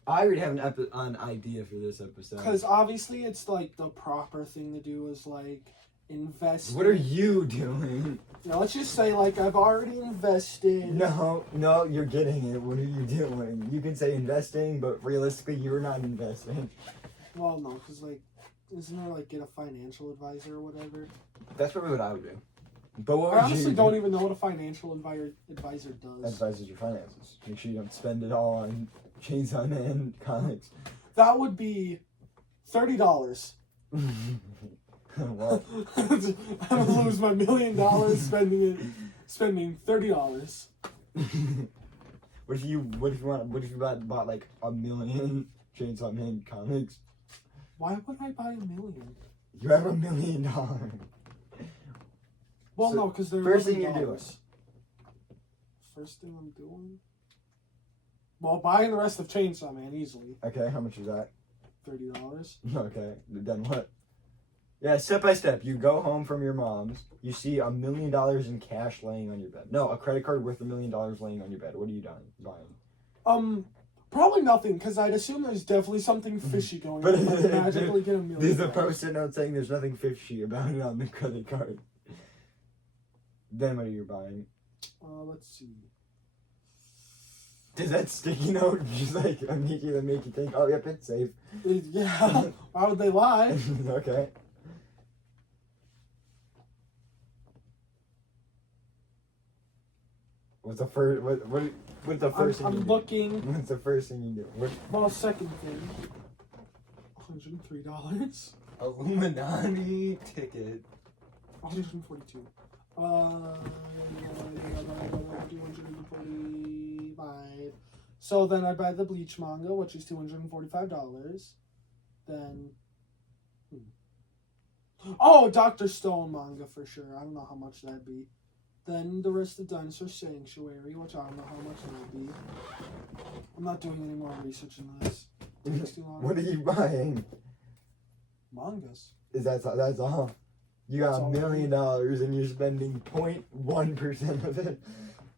I already have an idea for this episode. Because obviously it's like the proper thing to do is like invest. What are you doing? Now let's just say like I've already invested. No, you're getting it. What are you doing? You can say investing, but realistically, you're not investing. Well, no, because like, isn't there like get a financial advisor or whatever? That's probably what I would do. But what I would honestly you don't even know what a financial advisor does. Advises your finances. Make sure you don't spend it all on Chainsaw Man comics. That would be $30. Well, I'm gonna lose my $1 million spending $30. What if you bought like 1 million Chainsaw Man comics? Why would I buy 1 million? You have $1 million. Well, So, no, because they're first thing $11. you're doing. First thing I'm doing? Well, buying the rest of Chainsaw Man easily. Okay, how much is that? $30. Okay, then what? Yeah, step by step. You go home from your mom's. You see $1 million in cash laying on your bed. No, a credit card worth $1 million laying on your bed. What are you buying? Probably nothing, because I'd assume there's definitely something fishy going on. Like magically get $1 million. There's a post-it note saying there's nothing fishy about it on the credit card. Then what are you buying? Let's see. Does that sticky note just like immediately make you think, oh, yep, it's safe? Yeah. Why would they lie? Okay. What's the first? What's the first thing? I'm looking. What's the first thing you do? Well, second thing. $103. Illuminati ticket. 142. 245. So then I buy the Bleach manga, which is $245. Then. Oh, Dr. Stone manga for sure. I don't know how much that'd be. Then the rest of Dinosaur Sanctuary, which I don't know how much that'd be. I'm not doing any more research in this. It takes too long. What are you buying? Mangas. That's all. You got $1 million and you're spending 0.1% of it.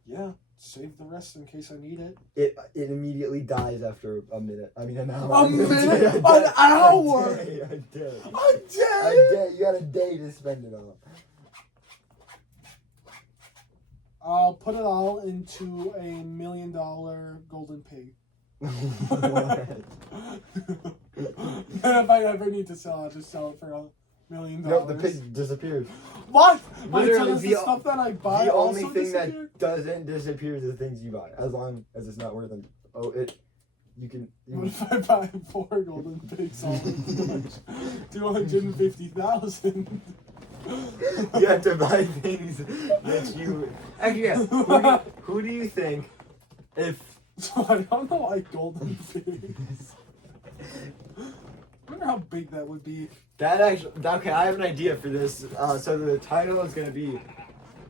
Yeah, save the rest in case I need it. It immediately dies after a minute. I mean an hour. A minute? An hour? A day. A day? A day. You got a day to spend it on. I'll put it all into a $1 million golden pig. And if I ever need to sell, I'll just sell it for $1 million. Nope, the pig disappears. What? Literally, the stuff that I buy the also only thing disappear? that doesn't disappear is the things you buy, as long as it's not worth it. Oh, you can. What if I buy 4 golden pigs all at 250,000? You have to buy things that you. Actually, yeah. Who do you think, if So I don't know why golden pigs. wonder how big that would be. That actually, okay, I have an idea for this. So the title is gonna be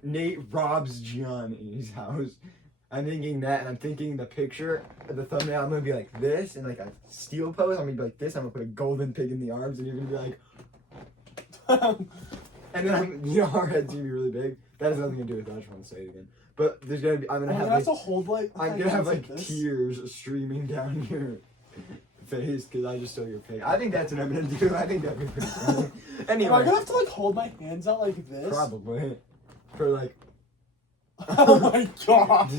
Nate robs Gianni's house. I'm thinking that, and I'm thinking the picture, the thumbnail, I'm gonna be like this, and like a steel pose, I'm gonna be like this, I'm gonna put a golden pig in the arms, and you're gonna be like, and then our head's gonna be really big. That has nothing to do with that, I just want to say it again. But there's gonna be, I'm gonna have to hold like, I'm gonna have like tears streaming down your face because I just stole your pig. I think that's what I'm gonna do. I think that'd be pretty funny. Anyway. Am I gonna have to like hold my hands out like this? Probably. For like. Oh my god.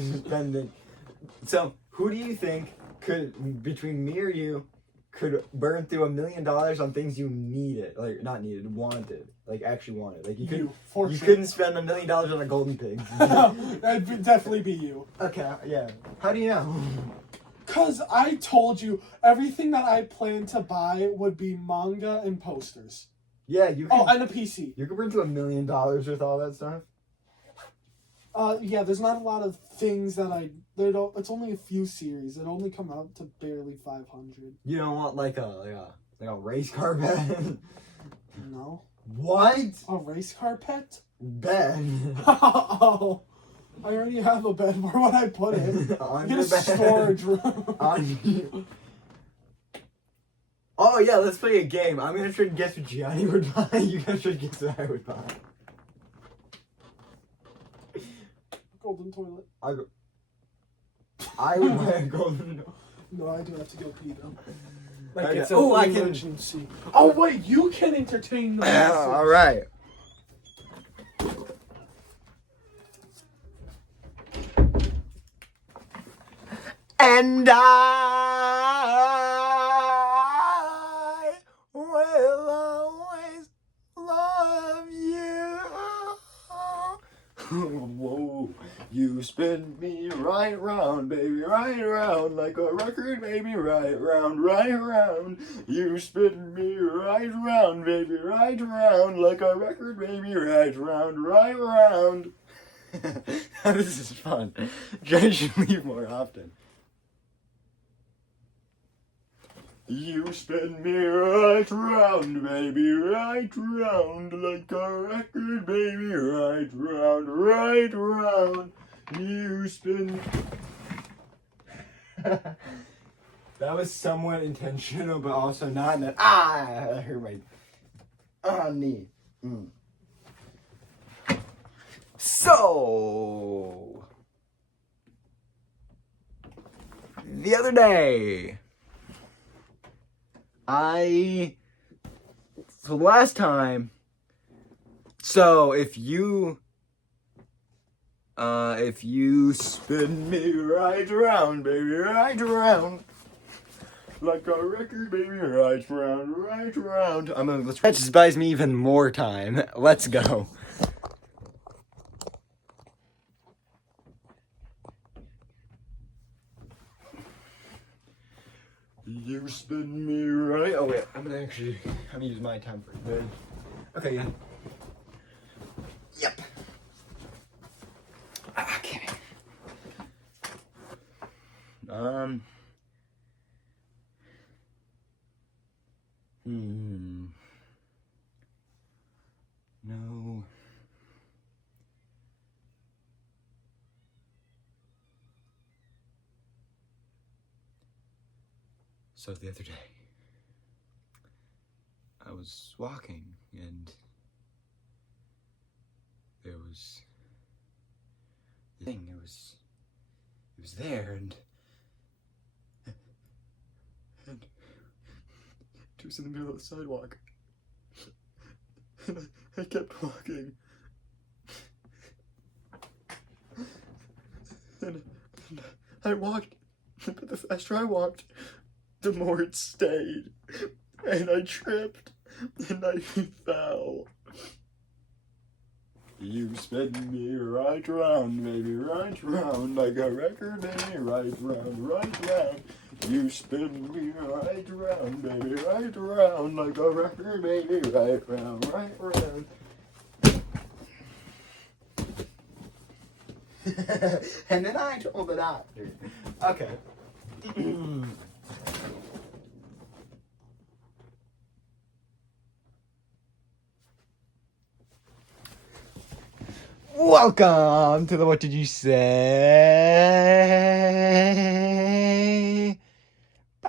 So, who do you think could, between me or you, could burn through $1 million on things you needed? Like, not needed, wanted. Like, actually wanted. Like, you couldn't spend $1 million on a golden pig. That'd definitely be you. Okay, yeah. How do you know? Because I told you everything that I planned to buy would be manga and posters. Yeah, you could. Oh, and a PC. You could burn through $1 million with all that stuff? Yeah, there's not a lot of things that it's only a few series. It only come out to barely 500. You don't want like a race car bed? No. What? A race car pet? Bed. Oh, I already have a bed. Where would I put it? On Get your a bed. storage room. Oh yeah, let's play a game. I'm gonna try to guess what Gianni would buy. You guys try to guess what I would buy. Golden toilet. I would buy a golden. No, I do have to go pee though. Like it's an an emergency. Oh wait, you can entertain the masses. All right. And I will always love you. Whoa, you spin me right round, baby, right round, like a record, baby, right round, right round. You spin me right round, baby, right round, like a record, baby, right round, right round. This is fun. I should leave more often. You spin me right round, baby, right round, like a record, baby, right round, right round. You spin. That was somewhat intentional, but also not in that. I hurt my knee. So, the other day. Last time, so if you spin me right around, baby, right around, like a record, baby, right around, right around. That just buys me even more time. Let's go. You spin me right. Oh wait, I'm gonna use my time for good. Okay, yeah. Yep. Okay. No. So the other day, I was walking and there was the thing, it was there and it was in the middle of the sidewalk. And I kept walking. And I walked, but the faster I walked, the more it stayed, and I tripped, and I fell. You spin me right round, baby, right round, like a record, baby, right round, right round. You spin me right round, baby, right round, like a record, baby, right round, right round. And then I told the doctor. Okay. Welcome to the What Did You Say?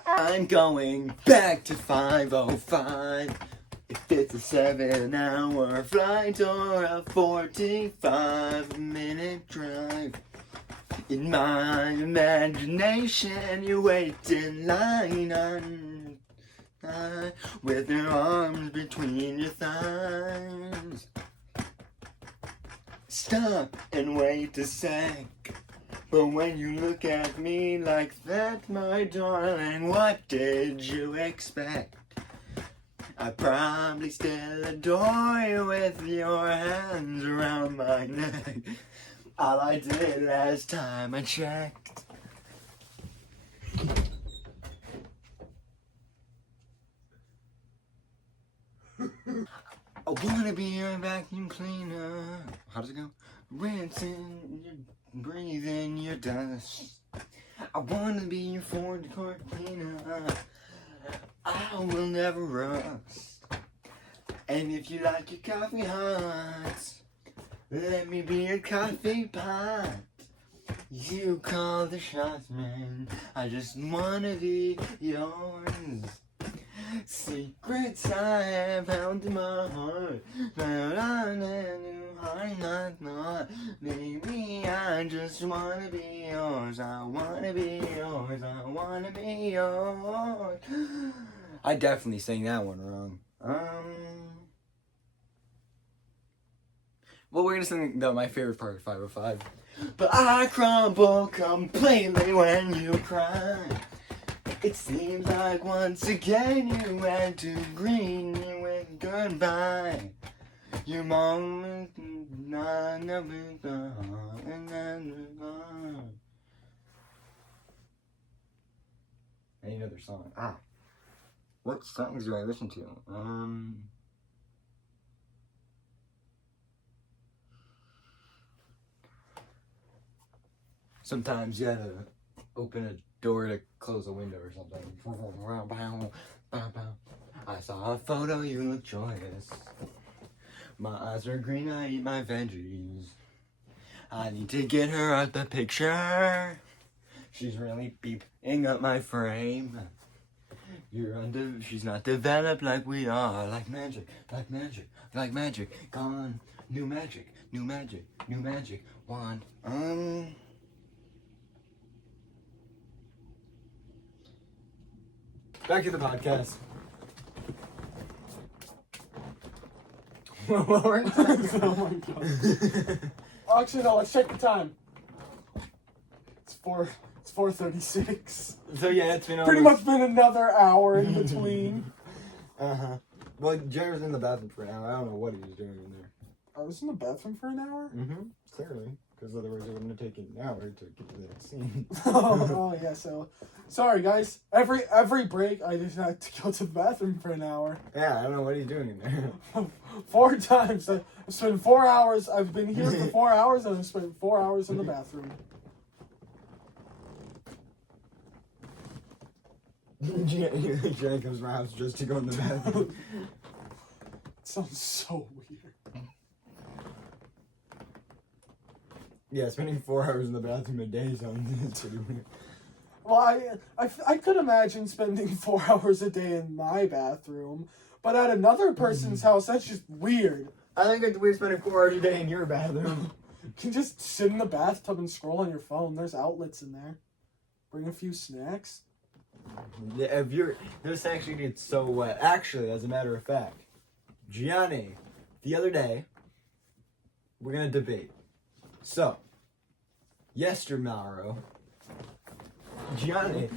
I'm going back to 5:05. If it's a 7-hour flight or a 45-minute drive. In my imagination, you wait in line with your arms between your thighs. Stop and wait a sec. But when you look at me like that, my darling, what did you expect? I probably still adore you with your hands around my neck. All I did last time I checked. I wanna be your vacuum cleaner. How does it go? Rinsing, breathing your dust. I wanna be your Ford court cleaner. I will never rust. And if you like your coffee hot, let me be your coffee pot. You call the shots, man. I just wanna be yours. Secrets I have held in my heart, but I not. Baby, I just wanna be yours. I wanna be yours. I wanna be yours. I definitely sang that one wrong. Well, we're gonna sing my favorite part of 5:05. But I crumble completely when you cry. It seems like once again you had to greet me with goodbye. Your mom is not with the heart and then gone. Any other song? What songs do I listen to? Sometimes you gotta open a door to close a window or something. I saw a photo, you look joyous. My eyes are green, I eat my veggies. I need to get her out the picture. She's really beeping up my frame. She's not developed like we are. Like magic, like magic, like magic. Gone. New magic, new magic, new magic. Wand. Back to the podcast. Oh my god. Actually, no, let's check the time. It's 4:36. So yeah, it's been pretty much been another hour in between. Well, Jerry was in the bathroom for an hour. I don't know what he was doing in there. I was in the bathroom for an hour? Clearly. Because otherwise it wouldn't have taken an hour to get to the next scene. oh yeah, so sorry guys. Every break I just had to go to the bathroom for an hour. Yeah, I don't know what he's doing in there. 4 times. I spent 4 hours. I've been here for 4 hours and I've spent 4 hours in the bathroom. Gianni comes to my house just to go in the bathroom. It sounds so weird. Yeah, spending 4 hours in the bathroom a day sounds pretty weird. Well, I could imagine spending 4 hours a day in my bathroom, but at another person's house, that's just weird. I think it's weird spending 4 hours a day in your bathroom. You can just sit in the bathtub and scroll on your phone. There's outlets in there. Bring a few snacks. Yeah, this actually gets so wet. Actually, as a matter of fact, Gianni, the other day, we're gonna debate. So, yestermorrow, Gianni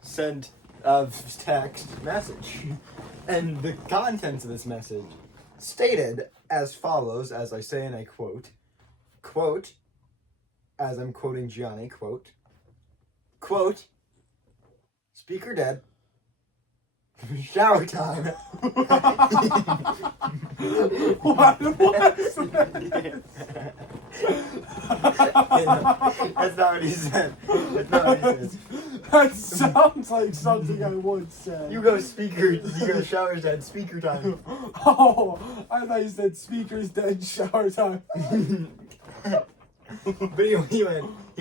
sent a text message, and the contents of this message stated as follows, as I say, and I quote, as I'm quoting Gianni, quote, speaker dead, shower time. What? That's not what he said. That's not what he said. That sounds like something I would say. You go showers dead, speaker time. Oh, I thought you said speakers dead, shower time. But he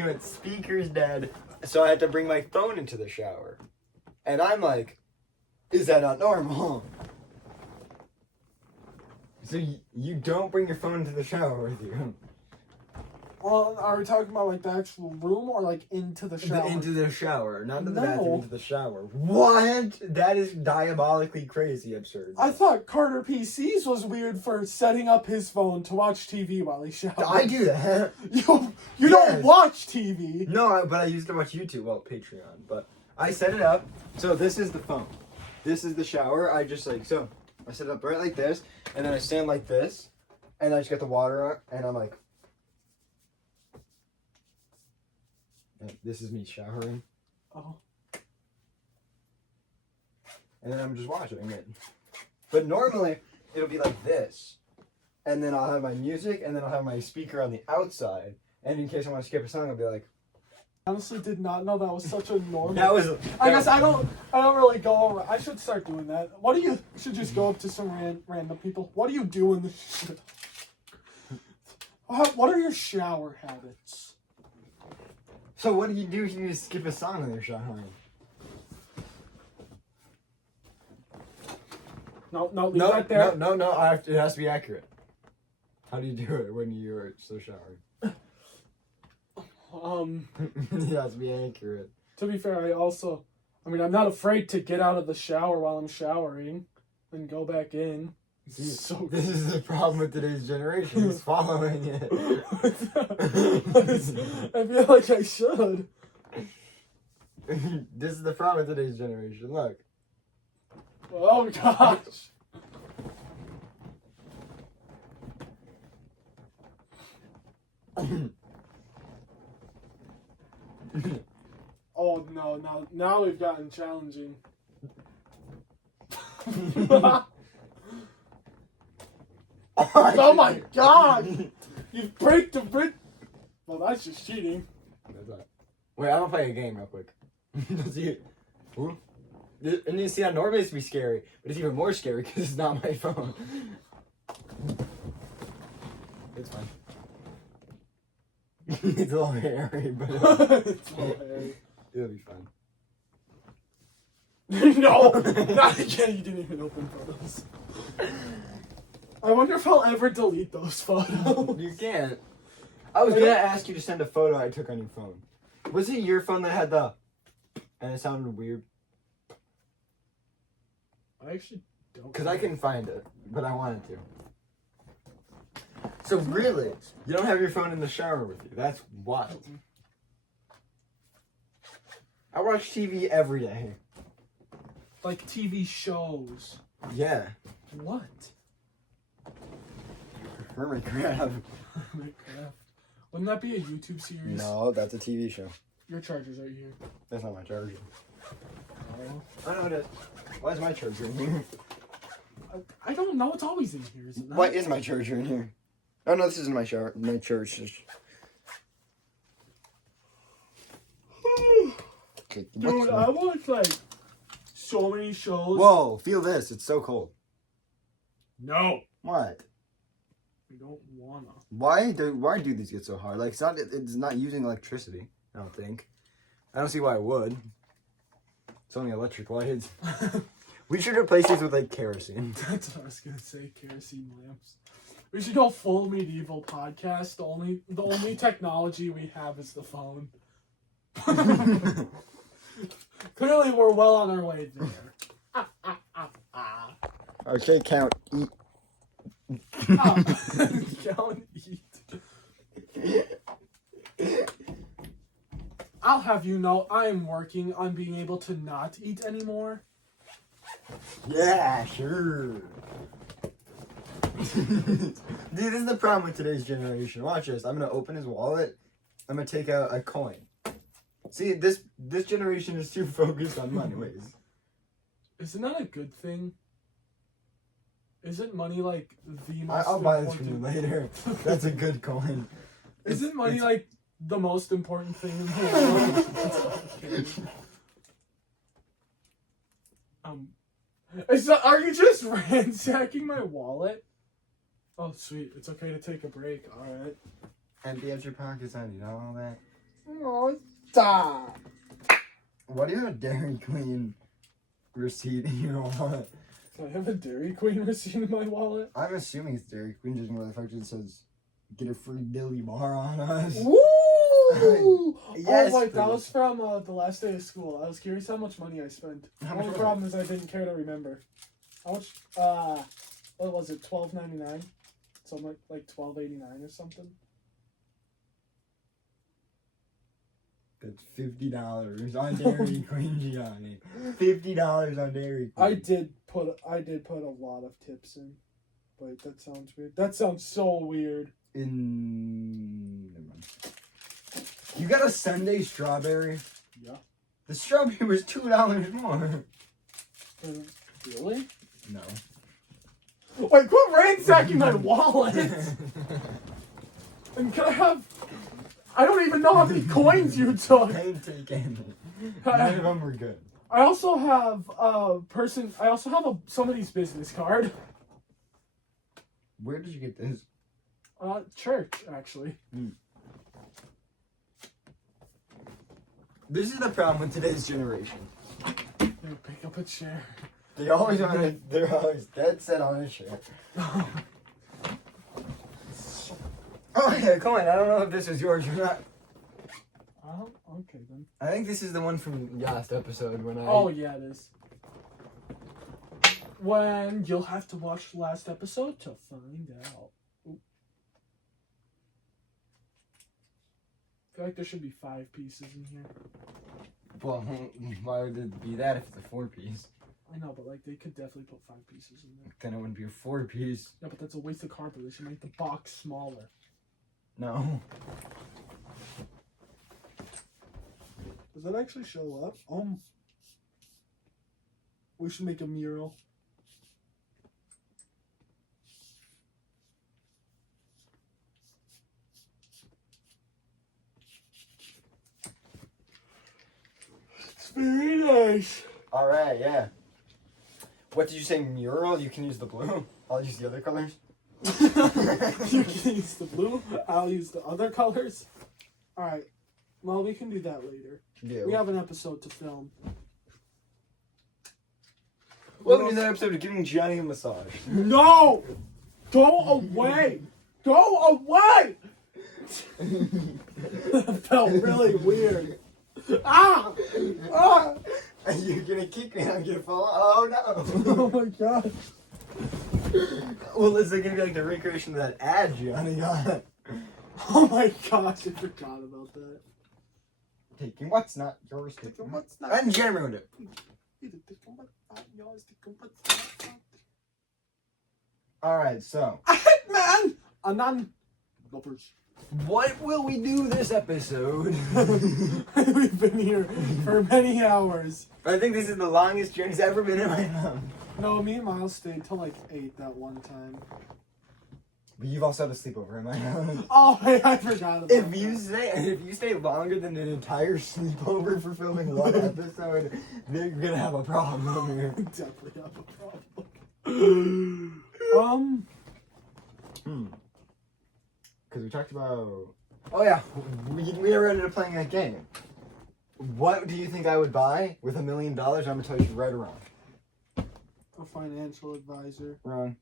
went speakers dead, so I had to bring my phone into the shower. And I'm like, is that not normal? So you don't bring your phone into the shower with you? Well, are we talking about like the actual room or like into the shower? Into the shower, not into the No. bathroom, into the shower. What? That is diabolically crazy absurd. I thought Carter PCs was weird for setting up his phone to watch TV while he showers. I do that. You Yes. don't watch TV. No, but I used to watch YouTube. Well, Patreon. But I set it up. So this is the phone. This is the shower. I just I set it up right like this, and then I stand like this, and I just get the water on, and I'm like, this is me showering, Oh. and then I'm just watching it. But normally it'll be like this, and then I'll have my music, and then I'll have my speaker on the outside, and in case I want to skip a song, I'll be like. Honestly, did not know that was such a normal. I guess I don't really go over. I should start doing that. What do you should just go up to some random people? What do you do in the shit? What are your shower habits? So what do? You just skip a song when you're showering? No, leave that there. No. It has to be accurate. How do you do it when you're still showering? It has to be accurate. To be fair, I'm not afraid to get out of the shower while I'm showering and go back in. See, So this is the problem with today's generation, is following it. I feel like I should. This is the problem with today's generation. Look. Oh gosh. Oh no, now we've gotten challenging. Oh my god! You break the brick. Well, that's just cheating. Wait, I'm gonna play a game real quick. See, ooh. And you see how normally it's be scary, but it's even more scary because it's not my phone. It's fine. It's a little hairy, but It's a little hairy. It'll be fun. No! Not again, you didn't even open photos. I wonder if I'll ever delete those photos. You can't. I was gonna ask you to send a photo I took on your phone. Was it your phone that had the... And it sounded weird? I actually don't. Because I couldn't find it, but I wanted to. So really, you don't have your phone in the shower with you. That's wild. I watch TV every day. Like TV shows. Yeah. What? Hermit crab. Minecraft. Wouldn't that be a YouTube series? No, that's a TV show. Your charger's right here. That's not my charger. Oh. I know it is. Why is my charger in here? I don't know. It's always in here, is it not? Why is my charger in here? Oh no, this isn't my shower. My church. Okay, Dude, I watch like so many shows. Whoa! Feel this. It's so cold. No. What? I don't wanna. Why do these get so hard? Like it's not using electricity. I don't think. I don't see why it would. It's only electric lights. We should replace these with like kerosene. That's what I was gonna say. Kerosene lamps. We should go full medieval podcast. The only technology we have is the phone. Clearly, we're well on our way there. Okay, count. Eat. Count eat. I'll have you know, I am working on being able to not eat anymore. Yeah, sure. Dude, this is the problem with today's generation. Watch this. I'm gonna open his wallet. I'm gonna take out a coin. See, this generation is too focused on money. Wait. Isn't that a good thing? Isn't money like the most I'll buy this from important... you later. That's a good coin. Isn't money like the most important thing in the world? Are you just ransacking my wallet? Oh, sweet. It's okay to take a break. All right. Empty out your pockets, honey. You know all that? Oh, stop. Why do you have a Dairy Queen receipt in your wallet? Do I have a Dairy Queen receipt in my wallet? I'm assuming it's Dairy Queen, just where the fact it says, get a free dilly bar on us. Woo! Yes, oh, wait, that please. was from the last day of school. I was curious how much money I spent. The How much only was problem is I didn't care to remember. How much? What was it? $12.99? Something like $12.89 or something. That's $50 on Dairy Queen, Gianni. $50 on Dairy Queen. I did put a lot of tips in. Wait, that sounds weird. That sounds so weird. Never mind. You got a Sunday strawberry? Yeah. The strawberry was $2 more. Really? No. Wait, quit ransacking my wallet! And can I have... I don't even know how many coins you took! I didn't take any. None of them were good. I also have somebody's business card. Where did you get this? Church, actually. This is the problem with today's generation. Here, pick up a chair. They're always dead set on a chair. Oh yeah, come on. I don't know if this is yours or not. Okay then. I think this is the one from last episode when I... Oh yeah, it is. When you'll have to watch the last episode to find out. Oop. I feel like there should be 5 pieces in here. Well, why would it be that if it's a 4-piece? I know, but like they could definitely put 5 pieces in there. Then it wouldn't be a 4-piece. Yeah, but that's a waste of cardboard. They should make the box smaller. No. Does that actually show up? We should make a mural. It's very nice. All right, yeah. What did you say, mural? You can use the blue. I'll use the other colors. You can use the blue. I'll use the other colors. All right. Well, we can do that later. Yeah. We have an episode to film. Welcome to that episode of giving Gianni a massage. No! Go away! Go away! That felt really weird. Ah! Ah! You're gonna kick me and I'm gonna fall. Oh no! Oh my god. Well, is it gonna be like the recreation of that ad Gianni got? Oh my gosh, I forgot about that. Taking what's not yours, taking what's not. And Gianni ruined it. Alright, so. Man! Anan. Lovers. What will we do this episode? We've been here for many hours. I think this is the longest Gianni's ever been in my house. No, me and Miles stayed till like 8 that one time. But you've also had a sleepover in my house. Oh, I forgot about that. If you stay longer than an entire sleepover for filming one episode, then you're gonna have a problem here. Definitely have a problem. Because we talked about... Oh yeah, we never ended up playing that game. What do you think I would buy with $1 million? I'm gonna tell you right or wrong. A financial advisor. Wrong.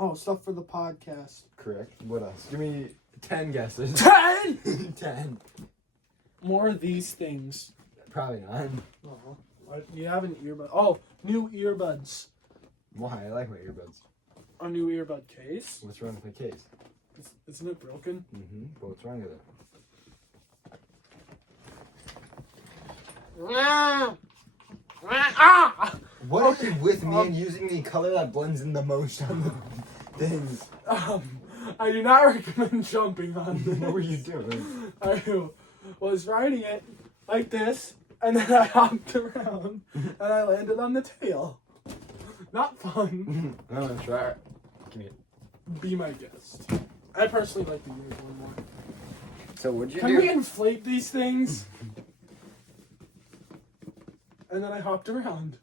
Oh, stuff for the podcast. Correct. What else? Give me 10 guesses. 10! 10. More of these things. Probably not. Oh, you have an earbud. Oh, new earbuds. Why? I like my earbuds. A new earbud case. What's wrong with my case? Isn't it broken? Mm-hmm. But what's wrong with it? Ah! What is it with me and using the color that blends in the most on the things? I do not recommend jumping on this. What were you doing? I was riding it like this, and then I hopped around, and I landed on the tail. Not fun. I'm gonna try it. Give me it. Be my guest. I personally like the unicorn more. So what'd you Can do? we inflate these things? And then I hopped around.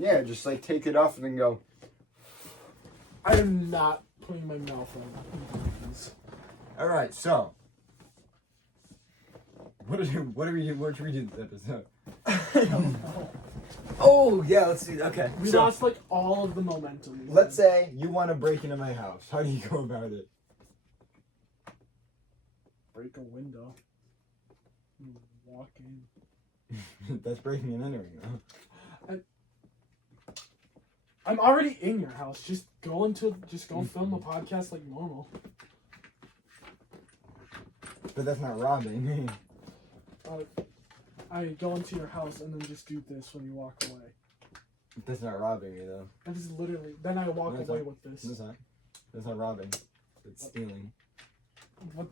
Yeah, just like take it off and then go. I am not putting my mouth on these. All right, so what do we do this episode? I don't know. Oh yeah, let's see. Okay, We so lost like all of the momentum. let's say you want to break into my house. How do you go about it? break a window. Walk in. That's breaking and entering, though. I'm already in your house. Just go film a podcast like normal. But that's not robbing. I go into your house and then just do this when you walk away. That's not robbing me, though. That is literally. Then I walk No, it's away not. with this. That's not. That's not robbing. It's stealing. What?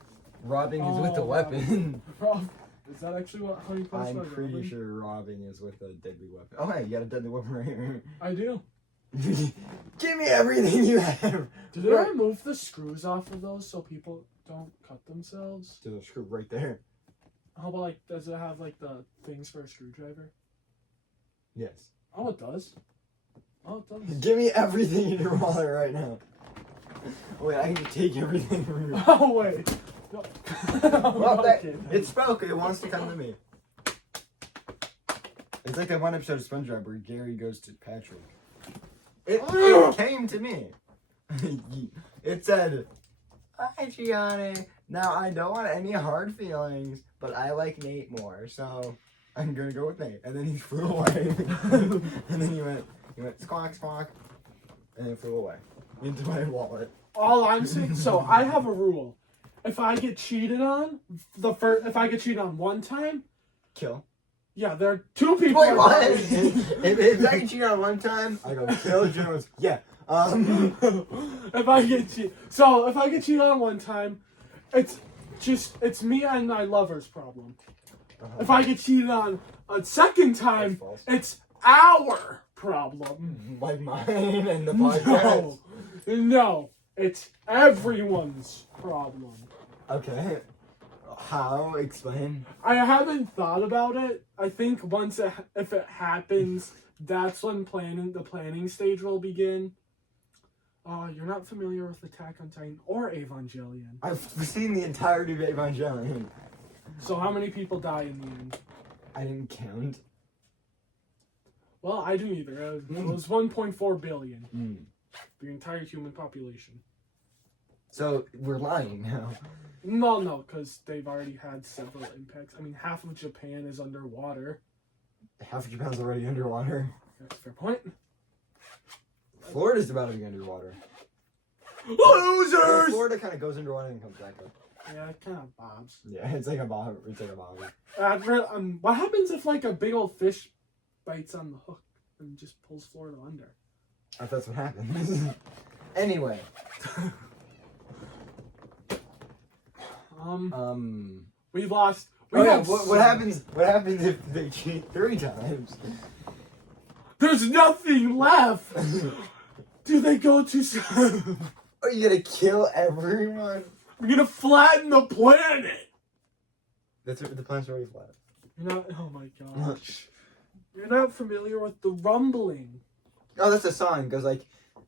Robbing is with a weapon. Is that actually how you classify I'm robbing? pretty sure robbing is with a deadly weapon. Oh, hey, you got a deadly weapon right here. I do. Give me everything you have. Did they remove the screws off of those so people don't cut themselves? There's a screw right there. How about like, does it have like the things for a screwdriver? Yes. Oh, it does. Oh, it does. Give me everything in your wallet right now. Wait, I can take everything from you. Oh, wait. No. Well, Okay. it spoke. It wants to come to me. It's like that one episode of SpongeBob where Gary goes to Patrick. It came to me. It said, "Hi, Gianni. Now I don't want any hard feelings, but I like Nate more, so I'm gonna go with Nate." And then he flew away. And then he went squawk squawk, and then flew away into my wallet. All I'm saying, so I have a rule. If I get cheated on, if I get cheated on one time, Kill. yeah, there are two people. Wait, what? if I get cheated on one time, I go kill Jones. Yeah. If I get cheated on one time, it's me and my lover's problem. If I get cheated on a second time, it's our problem. Like mine and the podcast. No, it's everyone's problem. Okay. How? Explain. I haven't thought about it. I think if it happens, that's when the planning stage will begin. You're not familiar with Attack on Titan or Evangelion. I've seen the entirety of Evangelion. So how many people die in the end? I didn't count. Well, I didn't either. It was 1.4 billion. Mm. The entire human population. So we're lying now. No, because they've already had several impacts. I mean, half of Japan is underwater. Half of Japan's already underwater. That's a fair point. Florida's about to be underwater. Losers! Well, Florida kind of goes underwater and comes back up. Yeah, it kind of bobs. Yeah, it's like a bomb. It's like a bomb. What happens if like a big old fish bites on the hook and just pulls Florida under? If that's what happens. Anyway. We lost. What happens? What happens if they cheat 3 times? There's nothing left. Do they go to? Are you gonna kill everyone? We're gonna flatten the planet. That's the planet's already flat. You're not. Oh my gosh. You're not familiar with the rumbling. Oh, that's a song. It goes like,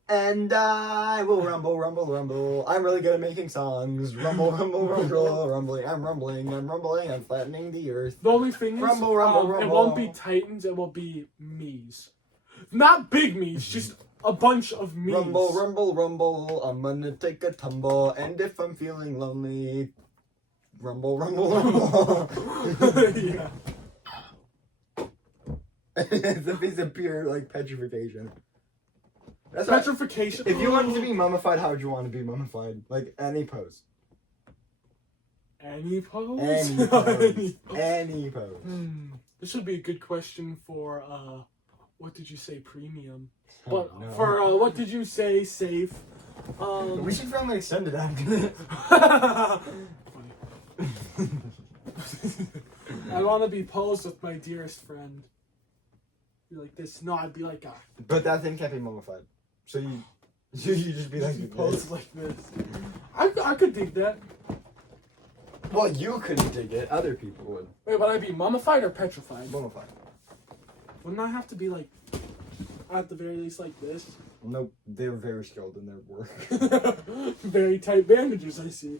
and I will rumble, rumble, rumble. I'm really good at making songs. Rumble, rumble, rumble, rumbling. I'm rumbling. I'm flattening the earth. The only thing is, Rumble, rumble, rumble. it won't be Titans. It will be me's. Not big me's, just a bunch of me's. Rumble, rumble, rumble. I'm gonna take a tumble, and if I'm feeling lonely, rumble, rumble, rumble. Yeah. It's a piece of pure like petrification. That's Petrification. If you wanted to be mummified, how would you want to be mummified? Like any pose. Any pose? Any pose. Any pose. This would be a good question for what did you say, premium? Oh, But no. for what did you say, safe? We should film an extended after this. I want to be posed with my dearest friend. Be like this. No, I'd be like But that thing can't be mummified. So you just be like posed like this. I could dig that. Well, you couldn't dig it. Other people would. Wait, would I be mummified or petrified? Mummified. Wouldn't I have to be like? at the very least like this. Nope, they're very skilled in their work. Very tight bandages, I see.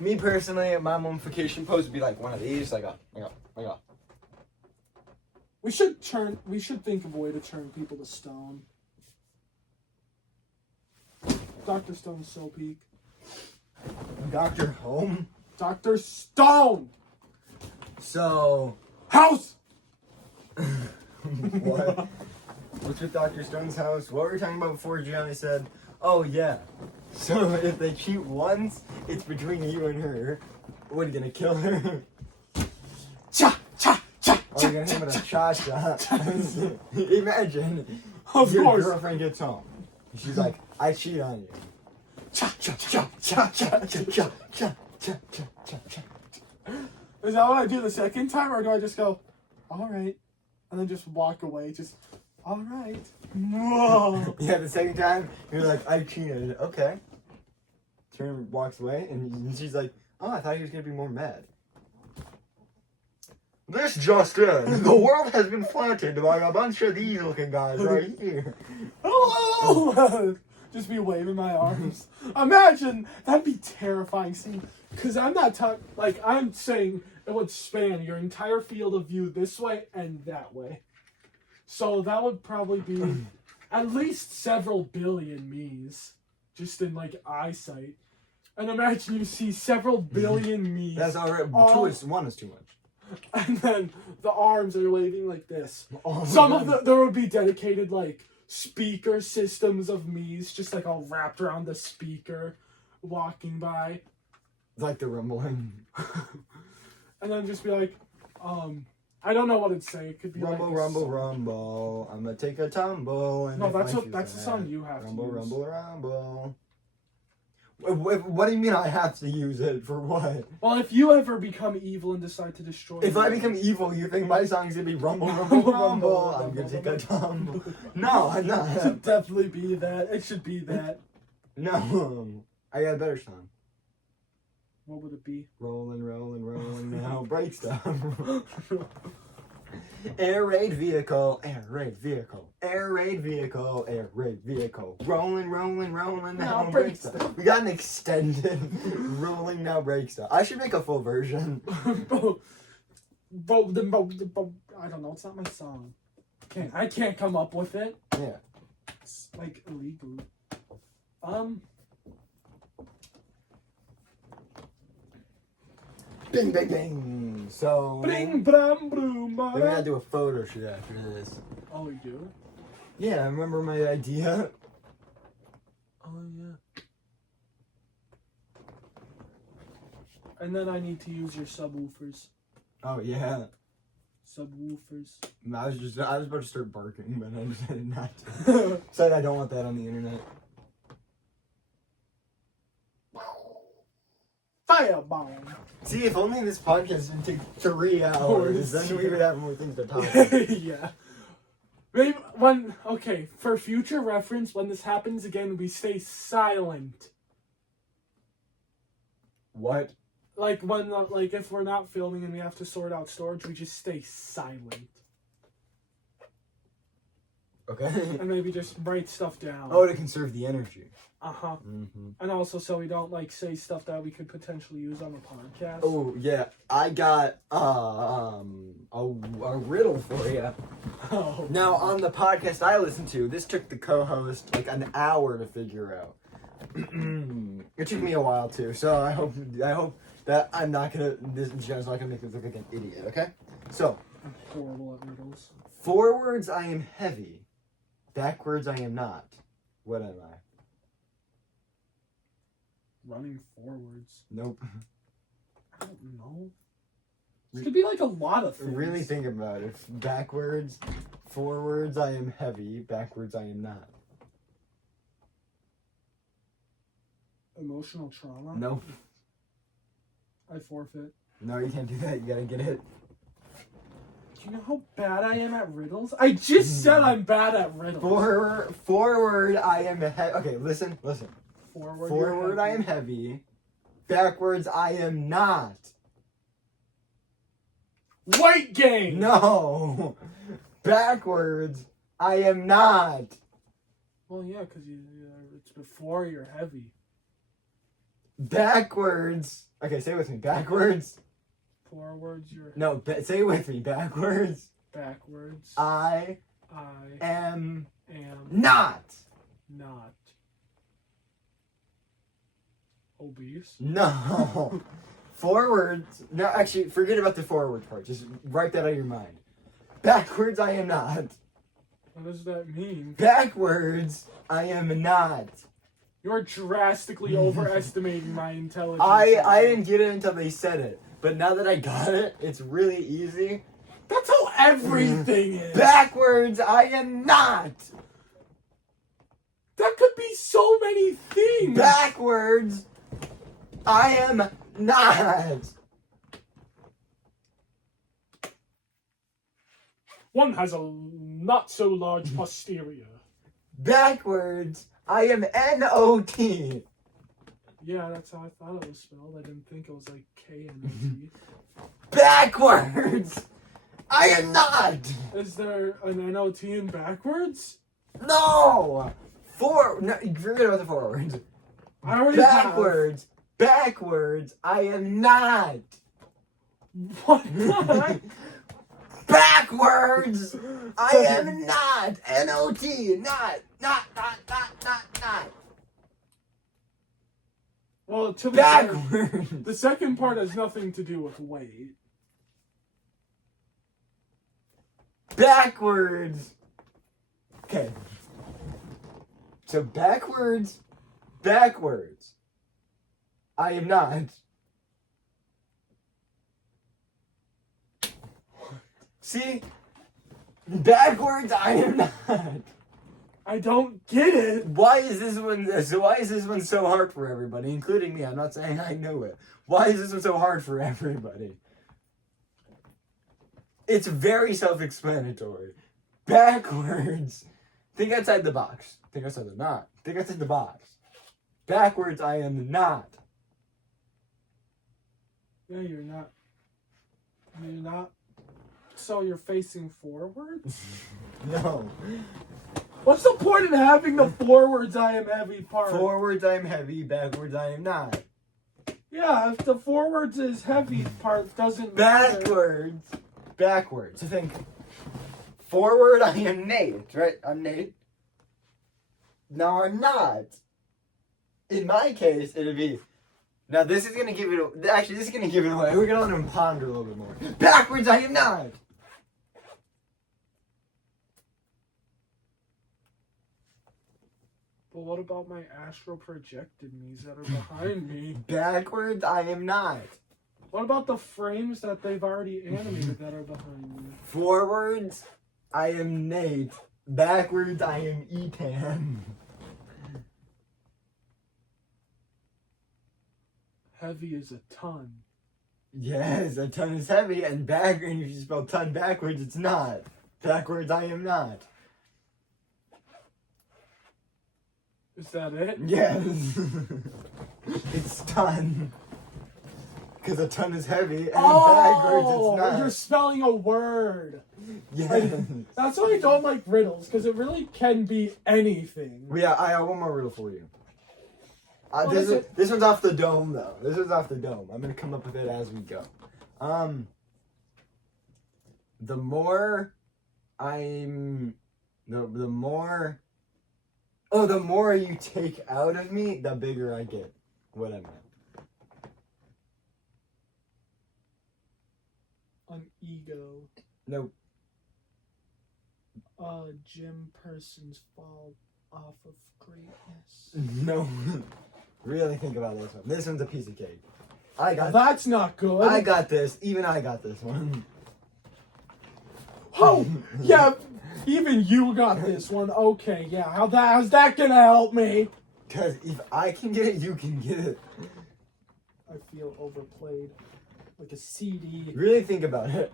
Me personally, my mummification pose would be like one of these. Like a. We should think of a way to turn people to stone. Dr. Stone's so peak. Dr. Home? Dr. Stone! So. House! What? What's with Dr. Stone's house? What were we talking about before Gianni said, oh yeah. So if they cheat once, it's between you and her. What, are you gonna kill her? Cha! Cha! Cha! Or are you gonna hit him with a cha-cha? Imagine Of your course. girlfriend gets home. She's like, I cheat on you. Cha! Cha cha cha cha cha cha cha cha cha cha cha. Is that what I do the second time, or do I just go, alright, and then just walk away, just, alright. No. Yeah, the second time, you're like, I cheated. Okay. Turn walks away, and she's like, oh, I thought he was going to be more mad. This just in. The world has been flattened by a bunch of these looking guys right here. Hello! Just be waving my arms. Imagine, that'd be terrifying scene. Because I'm not talking, like, I'm saying it would span your entire field of view this way and that way. So that would probably be at least several billion me's, just in, like, eyesight. And imagine you see several billion me's. That's already, one is too much. And then the arms are waving like this. Oh There would be dedicated, like, speaker systems of me's, just, like, all wrapped around the speaker, walking by. Like the rumbling. And then just be like, I don't know what it'd say. It could be rumble, like rumble, rumble. I'm gonna take a tumble. And no, that's the song you have rumble, to use. Rumble, rumble, rumble. What do you mean I have to use it? For what? Well, if you ever become evil and decide to destroy If me, I become evil, you think my song's gonna be rumble, rumble, rumble. I'm gonna take a tumble. No, I'm it not. should definitely be that. It should be that. No, I got a better song. What would it be? Rolling, rolling, rolling now, break stuff. Air raid vehicle, air raid vehicle, air raid vehicle, air raid vehicle. Rolling, rolling, rolling now, break stuff. We got an extended rolling now, break stuff. I should make a full version. I don't know. It's not my song. I can't come up with it. Yeah. It's like illegal. Bing, bing, bing. So. Bring, bram, broom, Then we gotta do a photo shoot after this. Oh, we do? Yeah, remember my idea? Oh, yeah. And then I need to use your subwoofers. Oh, yeah. Subwoofers. I was about to start barking, but I decided not to. Said I don't want that on the internet. Firebomb. See, if only this podcast didn't take 3 hours, then we would have more things to talk about. Yeah. Maybe for future reference, when this happens again, we stay silent. What? Like if we're not filming and we have to sort out storage, we just stay silent. Okay. And maybe just write stuff down. Oh, to conserve the energy. Uh-huh. Mm-hmm. And also so we don't say stuff that we could potentially use on the podcast. Oh, yeah. I got a riddle for you. Oh. Now, on the podcast I listened to, this took the co-host like an hour to figure out. It took me a while too, so I hope that Jen's not gonna make me look like an idiot, okay? So, I'm horrible at riddles. forwards I am heavy, backwards I am not. What am I? Running forwards. Nope. I don't know. This could be like a lot of things. Really think about it. Backwards, forwards I am heavy, backwards I am not. Emotional trauma? Nope. I forfeit. No, you can't do that. You gotta get it. Do you know how bad I am at riddles? I just said I'm bad at riddles. Forward I am heavy. Okay, listen. Forward I am heavy. Backwards I am not. White game! No. Backwards I am not. Well, yeah, because it's before you're heavy. Backwards. Okay, say it with me. Backwards. Forwards, you're No, say it with me. Backwards. backwards. I am not. not obese. No. Forwards. No, actually, forget about the forward part. Just write that out of your mind. Backwards, I am not. What does that mean? Backwards, I am not. You're drastically overestimating my intelligence. I didn't get it until they said it. But now that I got it, it's really easy. That's how everything is. Backwards, I am not. That could be so many things. Backwards, I am not. One has a not so large posterior. Backwards, I am N-O-T. Yeah, that's how I thought it was spelled. I didn't think it was like K-N-O-T. Backwards, I am not. Is there an N-O-T in backwards? No. No, forget about the forwards. I already Backwards, backwards, I am not. What the heck? Backwards, I am not. N-O-T, not. Well, to be fair, Backwards. the second part has nothing to do with weight. Backwards. Okay. So backwards, I am not. See? Backwards, I am not. I don't get it. Why is this one so hard for everybody, including me? I'm not saying I know it. Why is this one so hard for everybody? It's very self-explanatory. Backwards. Think outside the box. Think outside the box. Backwards, I am not. Yeah, you're not. You're not. So you're facing forwards? No. What's the point in having the forwards I am heavy part? Forwards, I am heavy. Backwards, I am not. Yeah, if the forwards is heavy part doesn't matter. Backwards. So think. Forward, I am Nate, right? I'm Nate. No, I'm not. In my case, it'd be. Now this is gonna give it. Actually, this is gonna give it away. We're gonna let him ponder a little bit more. Backwards, I am not. But what about my astral projected knees that are behind me? Backwards, I am not. What about the frames that they've already animated that are behind me? Forwards, I am Nate. Backwards, I am Ethan. Heavy is a ton. Yes, a ton is heavy, and if you spell ton backwards, it's not. Backwards, I am not. Is that it? Yes. It's ton. Because a ton is heavy, and backwards, it's not. You're spelling a word. Yes. That's why I don't like riddles, because it really can be anything. Yeah, I have one more riddle for you. What is it? This one's off the dome, though. This one's off the dome. I'm going to come up with it as we go. The more you take out of me, the bigger I get. What I meant. An ego. Nope. Gym persons fall off of greatness. No. Really think about this one. This one's a piece of cake. That's not good. I got this. Even I got this one. Oh, yeah. Even you got this one. Okay, yeah. How's that gonna help me? Because if I can get it, you can get it. I feel overplayed. Like a CD. Really think about it.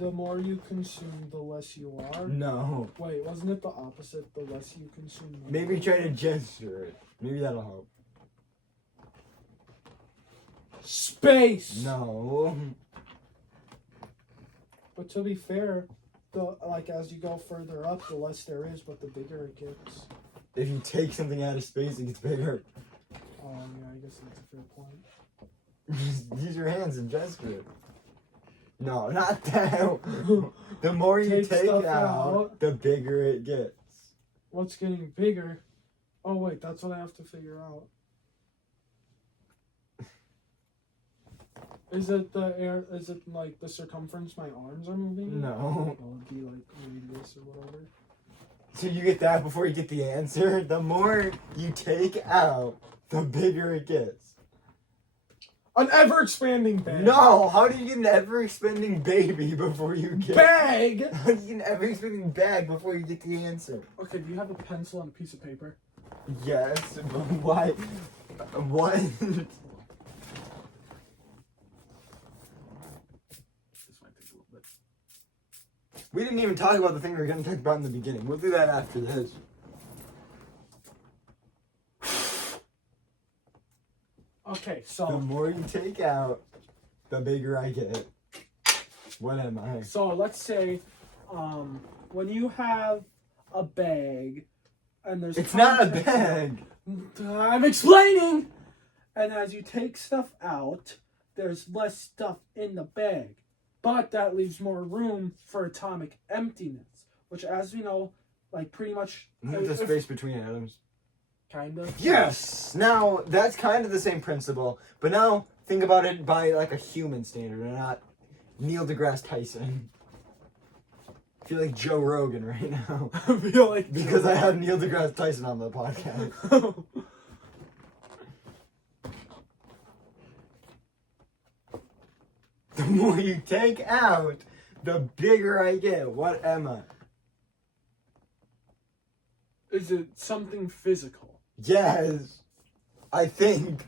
The more you consume, the less you are? No. Wait, wasn't it the opposite? The less you consume, the Maybe more try to gesture it. Maybe that'll help. Space! No. But to be fair, as you go further up, the less there is, but the bigger it gets. If you take something out of space, it gets bigger. Yeah, I guess that's a fair point. Just use your hands and gesture it. No, not that. The more you take out, the bigger it gets. What's getting bigger? Oh wait, that's what I have to figure out. Is it the air? Is it like the circumference my arms are moving? No. It would be like radius or whatever. So you get that before you get the answer? The more you take out, the bigger it gets. An ever-expanding bag. No! How do you get an ever-expanding baby before you get... Bag! How do you get an ever-expanding bag before you get the answer? Okay, do you have a pencil and a piece of paper? Yes, but why? What? This might take a little bit. We didn't even talk about the thing we were going to talk about in the beginning. We'll do that after this. Okay, The so more you take out, the bigger I get. What am I? let's say, when you have a bag, and there's It's not a contents- bag. I'm explaining. And as you take stuff out, there's less stuff in the bag, but that leaves more room for atomic emptiness, which, as we know, like pretty much The space between atoms. kind of. Yes! Now, that's kind of the same principle, but now think about it by like a human standard and not Neil deGrasse Tyson. I feel like Joe Rogan right now. I feel like Because I have Neil deGrasse Tyson on the podcast. The more you take out, the bigger I get. What am I? Is it something physical? Yes, I think.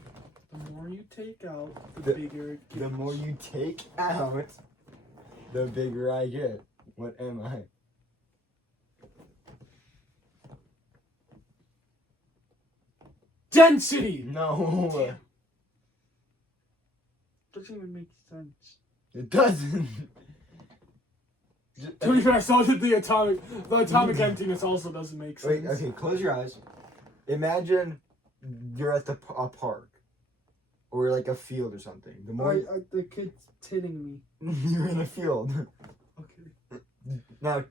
The more you take out, the bigger it gets. The more you take out, the bigger I get. What am I? Density! No. Damn. Doesn't even make sense. It doesn't. To be fair, so did the atomic emptiness also doesn't make sense. Wait, okay, close your eyes. Imagine you're at a park. Or like a field or something. The more The kid's hitting me. you're in a field. Okay. Now,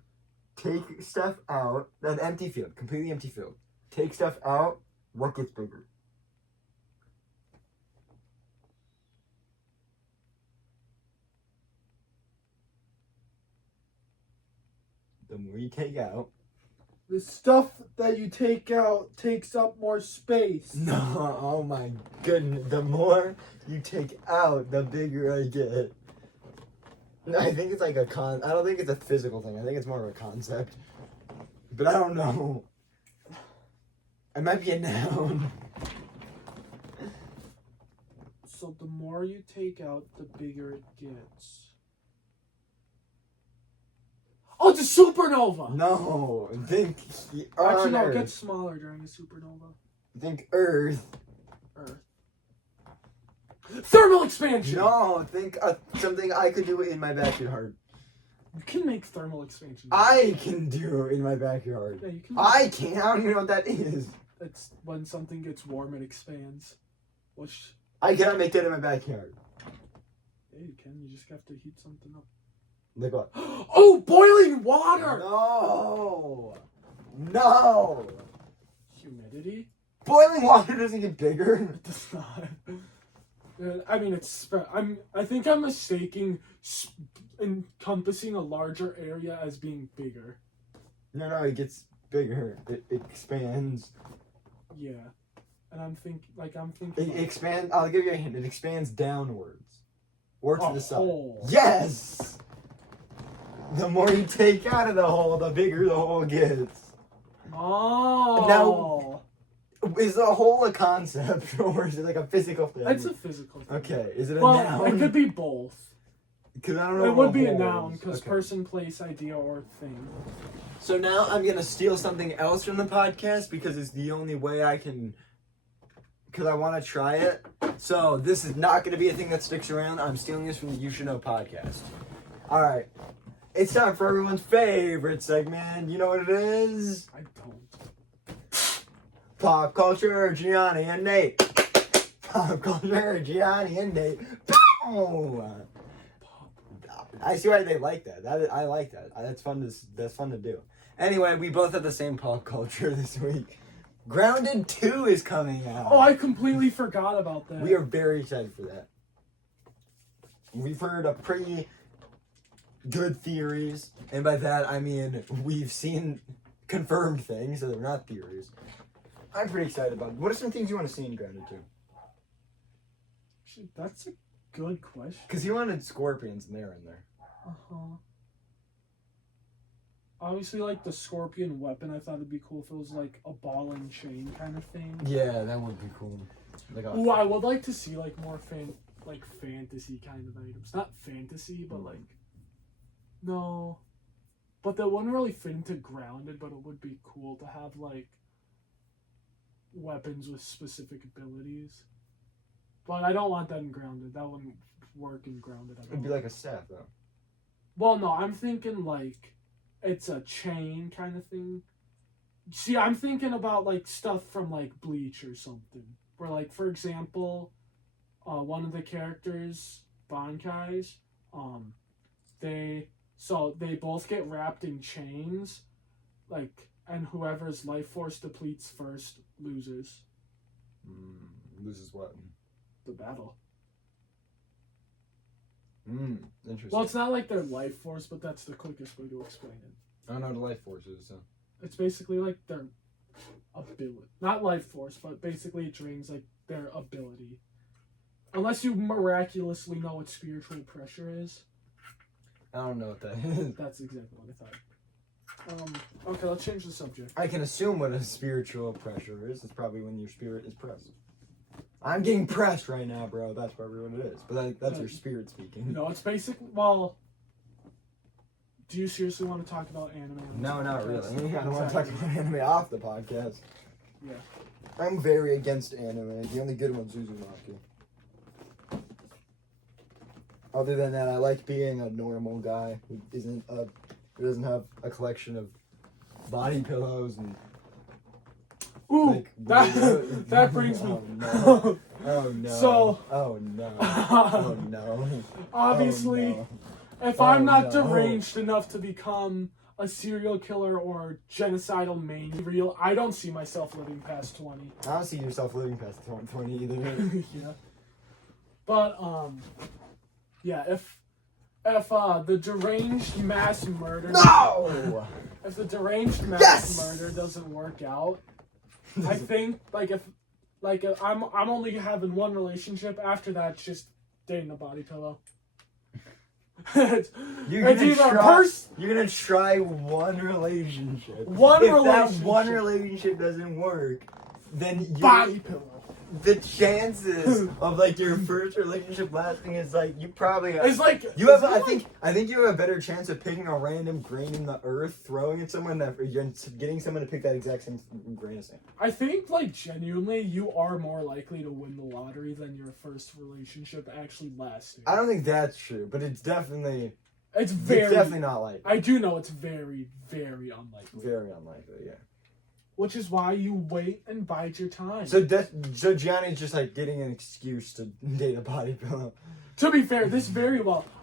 take stuff out. An empty field. Completely empty field. Take stuff out. What gets bigger? The more you take out. The stuff that you take out takes up more space. No, oh my goodness. The more you take out, the bigger I get. No, I think it's like I don't think it's a physical thing. I think it's more of a concept. But I don't know. It might be a noun. So the more you take out, the bigger it gets. Oh, it's a supernova! No, think Actually, no, it Earth. gets smaller during a supernova. Think Earth. Earth. Thermal expansion! No, think something I could do in my backyard. You can make thermal expansion. I can do in my backyard. Yeah, you can. I can't. I don't even know what that is. It's when something gets warm, it expands. Which, I cannot make that in my backyard. yeah, you can. You just have to heat something up. Like what? Oh, boiling water! No. No. Humidity? Boiling water doesn't get bigger. It does not. I mean, I think I'm mistaking encompassing a larger area as being bigger. No, it gets bigger. It expands. Yeah. And I'm thinking. It expands. I'll give you a hint. It expands downwards. Or to the side. Hole. Yes! The more you take out of the hole, the bigger the hole gets. Oh. Now, is the hole a concept or is it like a physical thing? It's a physical thing. Okay, is it a Well, noun? it could be both. Because I don't know. It what would be a hole noun is. because Okay. person, place, idea, or thing. So now I'm gonna steal something else from the podcast because it's the only way I can. Because I want to try it. So this is not gonna be a thing that sticks around. I'm stealing this from the You Should Know podcast. All right. It's time for everyone's favorite segment. You know what it is? I don't. Pop culture, Gianni and Nate. Pop culture, Gianni and Nate. I see why they like that. I like that. That's fun to do. Anyway, we both have the same pop culture this week. Grounded 2 is coming out. Oh, I completely forgot about that. We are very excited for that. We've heard a pretty good theories, and by that I mean we've seen confirmed things, so they're not theories. I'm pretty excited about it. What are some things you want to see in Grounded 2? That's a good question. Because he wanted scorpions, and they're in there. Uh-huh. Obviously, like, the scorpion weapon, I thought it'd be cool if it was, like, a ball and chain kind of thing. Yeah, that would be cool. Like Ooh, I would like to see, like, more fantasy kind of items. Not fantasy, but, like, no. But that wouldn't really fit into Grounded, but it would be cool to have, like, weapons with specific abilities. But I don't want that in Grounded. That wouldn't work in Grounded at all. It'd be like a staff, though. Well, no, I'm thinking, like, it's a chain kind of thing. See, I'm thinking about, like, stuff from, like, Bleach or something. Where, like, for example, one of the characters, Bankai's, they both get wrapped in chains, like, and whoever's life force depletes first loses. Loses what? The battle. Interesting. Well, it's not like their life force, but that's the quickest way to explain it. I don't know what a life force is, so. It's basically like their ability. Not life force, but basically it drains like their ability. Unless you miraculously know what spiritual pressure is. I don't know what that is. That's exactly what I thought. Okay, let's change the subject. I can assume what a spiritual pressure is. It's probably when your spirit is pressed. I'm getting pressed right now, bro. That's probably what it is. But that's your spirit speaking. No, it's basic. Well, do you seriously want to talk about anime? No, not really. I don't want to talk about anime off the podcast. Yeah. I'm very against anime. The only good one's Uzumaki. Other than that, I like being a normal guy who doesn't have a collection of body pillows and. Ooh, like, that brings me. Oh no! Oh no! So. Oh no! Oh no! Obviously, oh, no. If I'm not deranged enough to become a serial killer or genocidal maniac, I don't see myself living past 20. I don't see yourself living past 20 either. Yeah. But yeah. If the deranged mass murder. No. If the deranged mass murder doesn't work out, I think if I'm only having one relationship. After that, it's just dating a body pillow. You're gonna try one relationship. If that one relationship doesn't work, then body pillow. The chances of like your first relationship lasting is like you probably it's like you have. I think you have a better chance of picking a random grain in the earth, throwing it someone that you're getting someone to pick that exact same grain of sand. I think like genuinely, you are more likely to win the lottery than your first relationship actually lasting. I don't think that's true, but it's definitely. It's definitely not likely. I do know it's very, very unlikely. Very unlikely, yeah. Which is why you wait and bide your time. So Gianni's just like getting an excuse to date a body pillow. To be fair,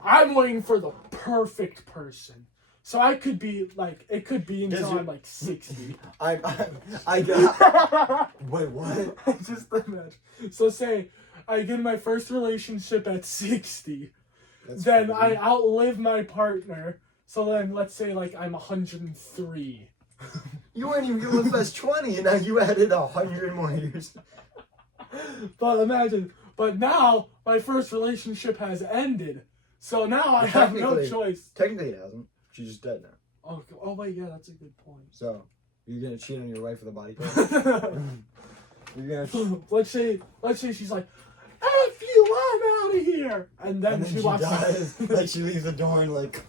I'm waiting for the perfect person. So I could be like, it could be until I'm like 60. I wait, what? Just imagine. So say I get my first relationship at 60. Then I outlive my partner. So then let's say like I'm 103. You weren't even going to live past 20, and now you added 100 more years. But imagine, now my first relationship has ended, so now I have no choice. Technically it hasn't. She's just dead now. Oh wait, yeah, that's a good point. So, you're going to cheat on your wife with a body pillow? You're gonna let's say she's like, F you, I'm out of here! And then she walks dies. Like she leaves the door and like...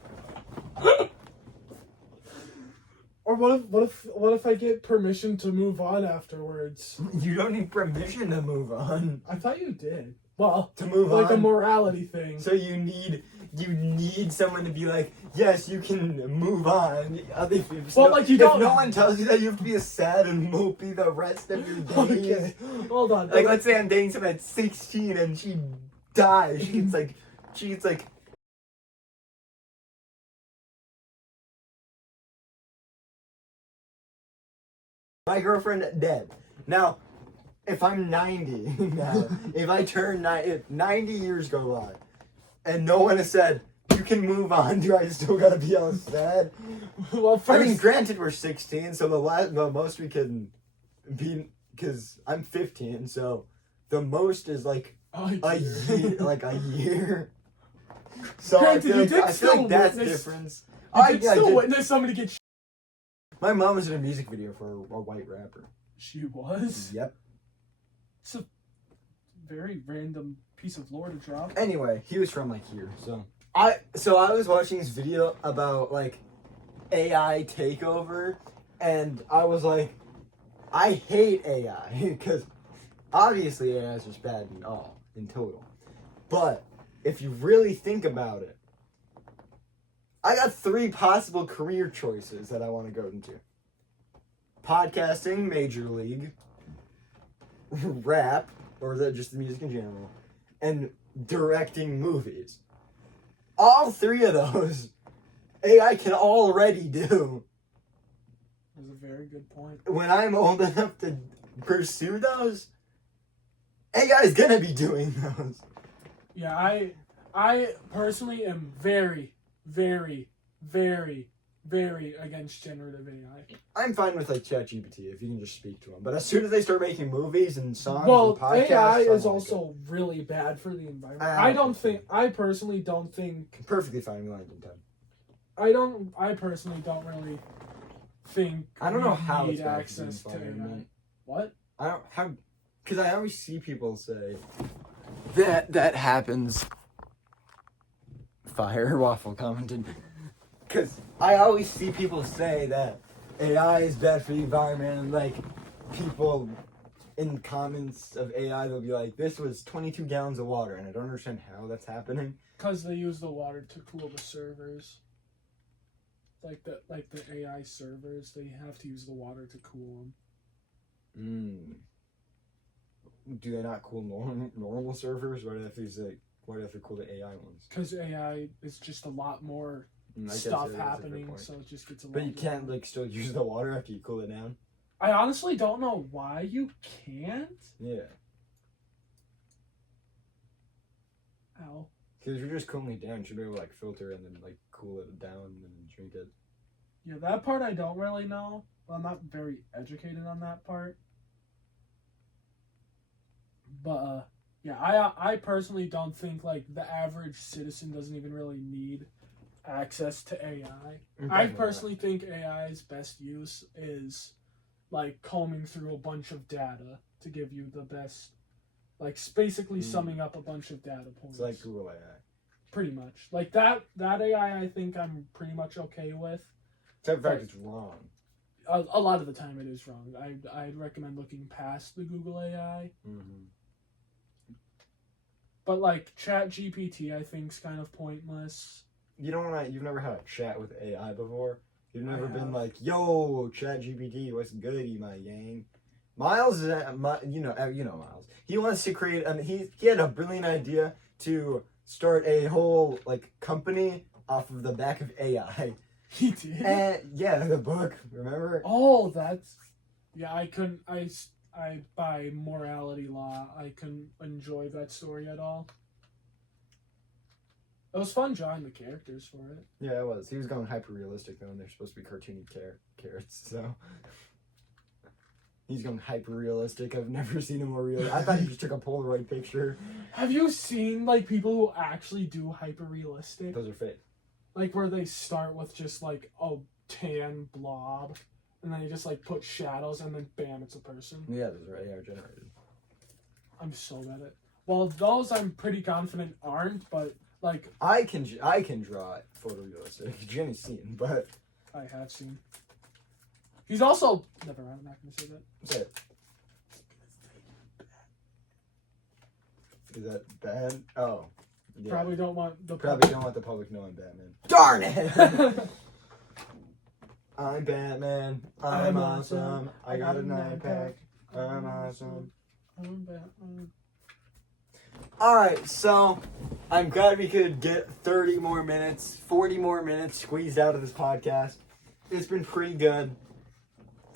Or what if I get permission to move on afterwards? You don't need permission to move on. I thought you did. Well, to move on, like a morality thing. So you need you need someone to be like, yes, you can move on. If Well, like, you don't- no one tells you that, you have to be sad and mopey the rest of your days. Okay, hold on. Like, let's say I'm dating someone at 16 and she dies. She gets like. My girlfriend dead. Now, if I'm 90 now, if I turn if 90 years go by, and no one has said, you can move on, do I still gotta be all sad? Well, first, I mean, granted, we're 16, so the most we can be, because I'm 15, so the most is like a year, like a year. So Granted, I feel still like that's witness- difference. I still witness somebody get. My mom was in a music video for a white rapper. She was. Yep. It's a very random piece of lore to drop. Anyway, he was from like here, so I was watching this video about like AI takeover, and I was like, I hate AI because obviously AI is just bad in total. But if you really think about it, I got 3 possible career choices that I want to go into: podcasting, major league, rap, or just the music in general, and directing movies. All 3 of those, AI can already do. That's a very good point. When I'm old enough to pursue those, AI is gonna be doing those. Yeah, I personally am very, very, very, very against generative AI. I'm fine with like ChatGPT if you can just speak to them. But as soon as they start making movies and songs Well, and podcasts, AI I is don't like also really bad for the environment. I I personally don't think. it. Perfectly fine. We landed in time. I personally don't really think. I don't know we how need it's bad for the access to AI. environment. What? I don't how, because I always see people say that happens. Fire waffle commented. Because I always see people say that AI is bad for the environment, and like people in comments of AI, they'll be like, "This was 22 gallons of water," and I don't understand how that's happening. Because they use the water to cool the servers. Like the AI servers, they have to use the water to cool them. Do they not cool normal servers? Why do they have to use why do they have to cool the AI ones? Because AI is just a lot more I guess stuff that's a fair happening, point. so it just gets a lot. But you can't like still use the water after you cool it down. I honestly don't know why you can't. Yeah, Ow. because you're just cooling it down. You should be able to like filter and then like cool it down and then drink it. Yeah, that part I don't really know. Well, I'm not very educated on that part. But yeah, I personally don't think like the average citizen doesn't even really need access to AI. I personally think AI's best use is like combing through a bunch of data to give you the best, like basically summing up a bunch of data points. It's like Google AI. Pretty much. Like that AI I think I'm pretty much okay with. Except for the fact it's wrong. A lot of the time it is wrong. I'd recommend looking past the Google AI. Mm-hmm. But like ChatGPT I think's kind of pointless. You've never had a chat with AI before? You've never been have. like, yo, ChatGPT, what's goody, my gang? Miles is, you know Miles. He wants to create, he had a brilliant idea to start a whole, like, company off of the back of AI. He did? And, yeah, the book, remember? Oh, that's... Yeah, I by morality law, I couldn't enjoy that story at all. It was fun drawing the characters for it. Yeah, it was. He was going hyper realistic though, and they're supposed to be cartoony carrots. So he's going hyper realistic. I've never seen him more real. I thought he just took a Polaroid picture. Have you seen like people who actually do hyper realistic? Those are fake. Like where they start with just like a tan blob, and then you just like put shadows, and then bam, it's a person. Yeah, those are AI generated. I'm so bad at. Well, those I'm pretty confident aren't, but. Like I can draw it photorealistic. Gianni's seen, but I have seen. He's also never mind. I'm not gonna say that. say it. Is that bad? Oh, Yeah. Probably don't want the Probably don't want the public knowing Batman. Darn it! I'm Batman. I'm awesome. I got a 9-pack. I'm awesome. I'm Batman. Alright, so I'm glad we could get 30 more minutes, 40 more minutes squeezed out of this podcast. It's been pretty good.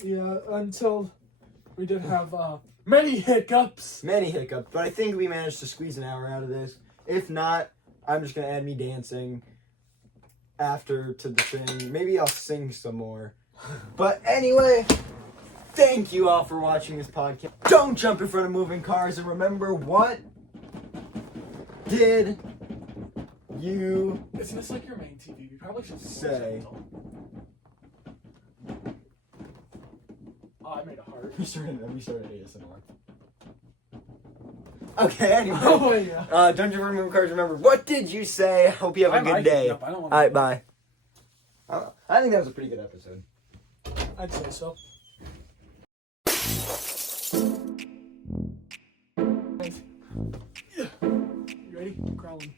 Yeah, until we did have many hiccups. Many hiccups, but I think we managed to squeeze an hour out of this. If not, I'm just going to add me dancing after to the thing. Maybe I'll sing some more. But anyway, thank you all for watching this podcast. Don't jump in front of moving cars, and remember, what did you Isn't this like your main TV? You probably should say? Oh, I made a heart. We started ASMR. Okay, anyway. Oh, yeah. Don't jump in front of moving cars. Remember, what did you say? Hope you have a good day. Yep, I don't want Alright, bye. I think that was a pretty good episode. I'd say so. You ready? Crawling.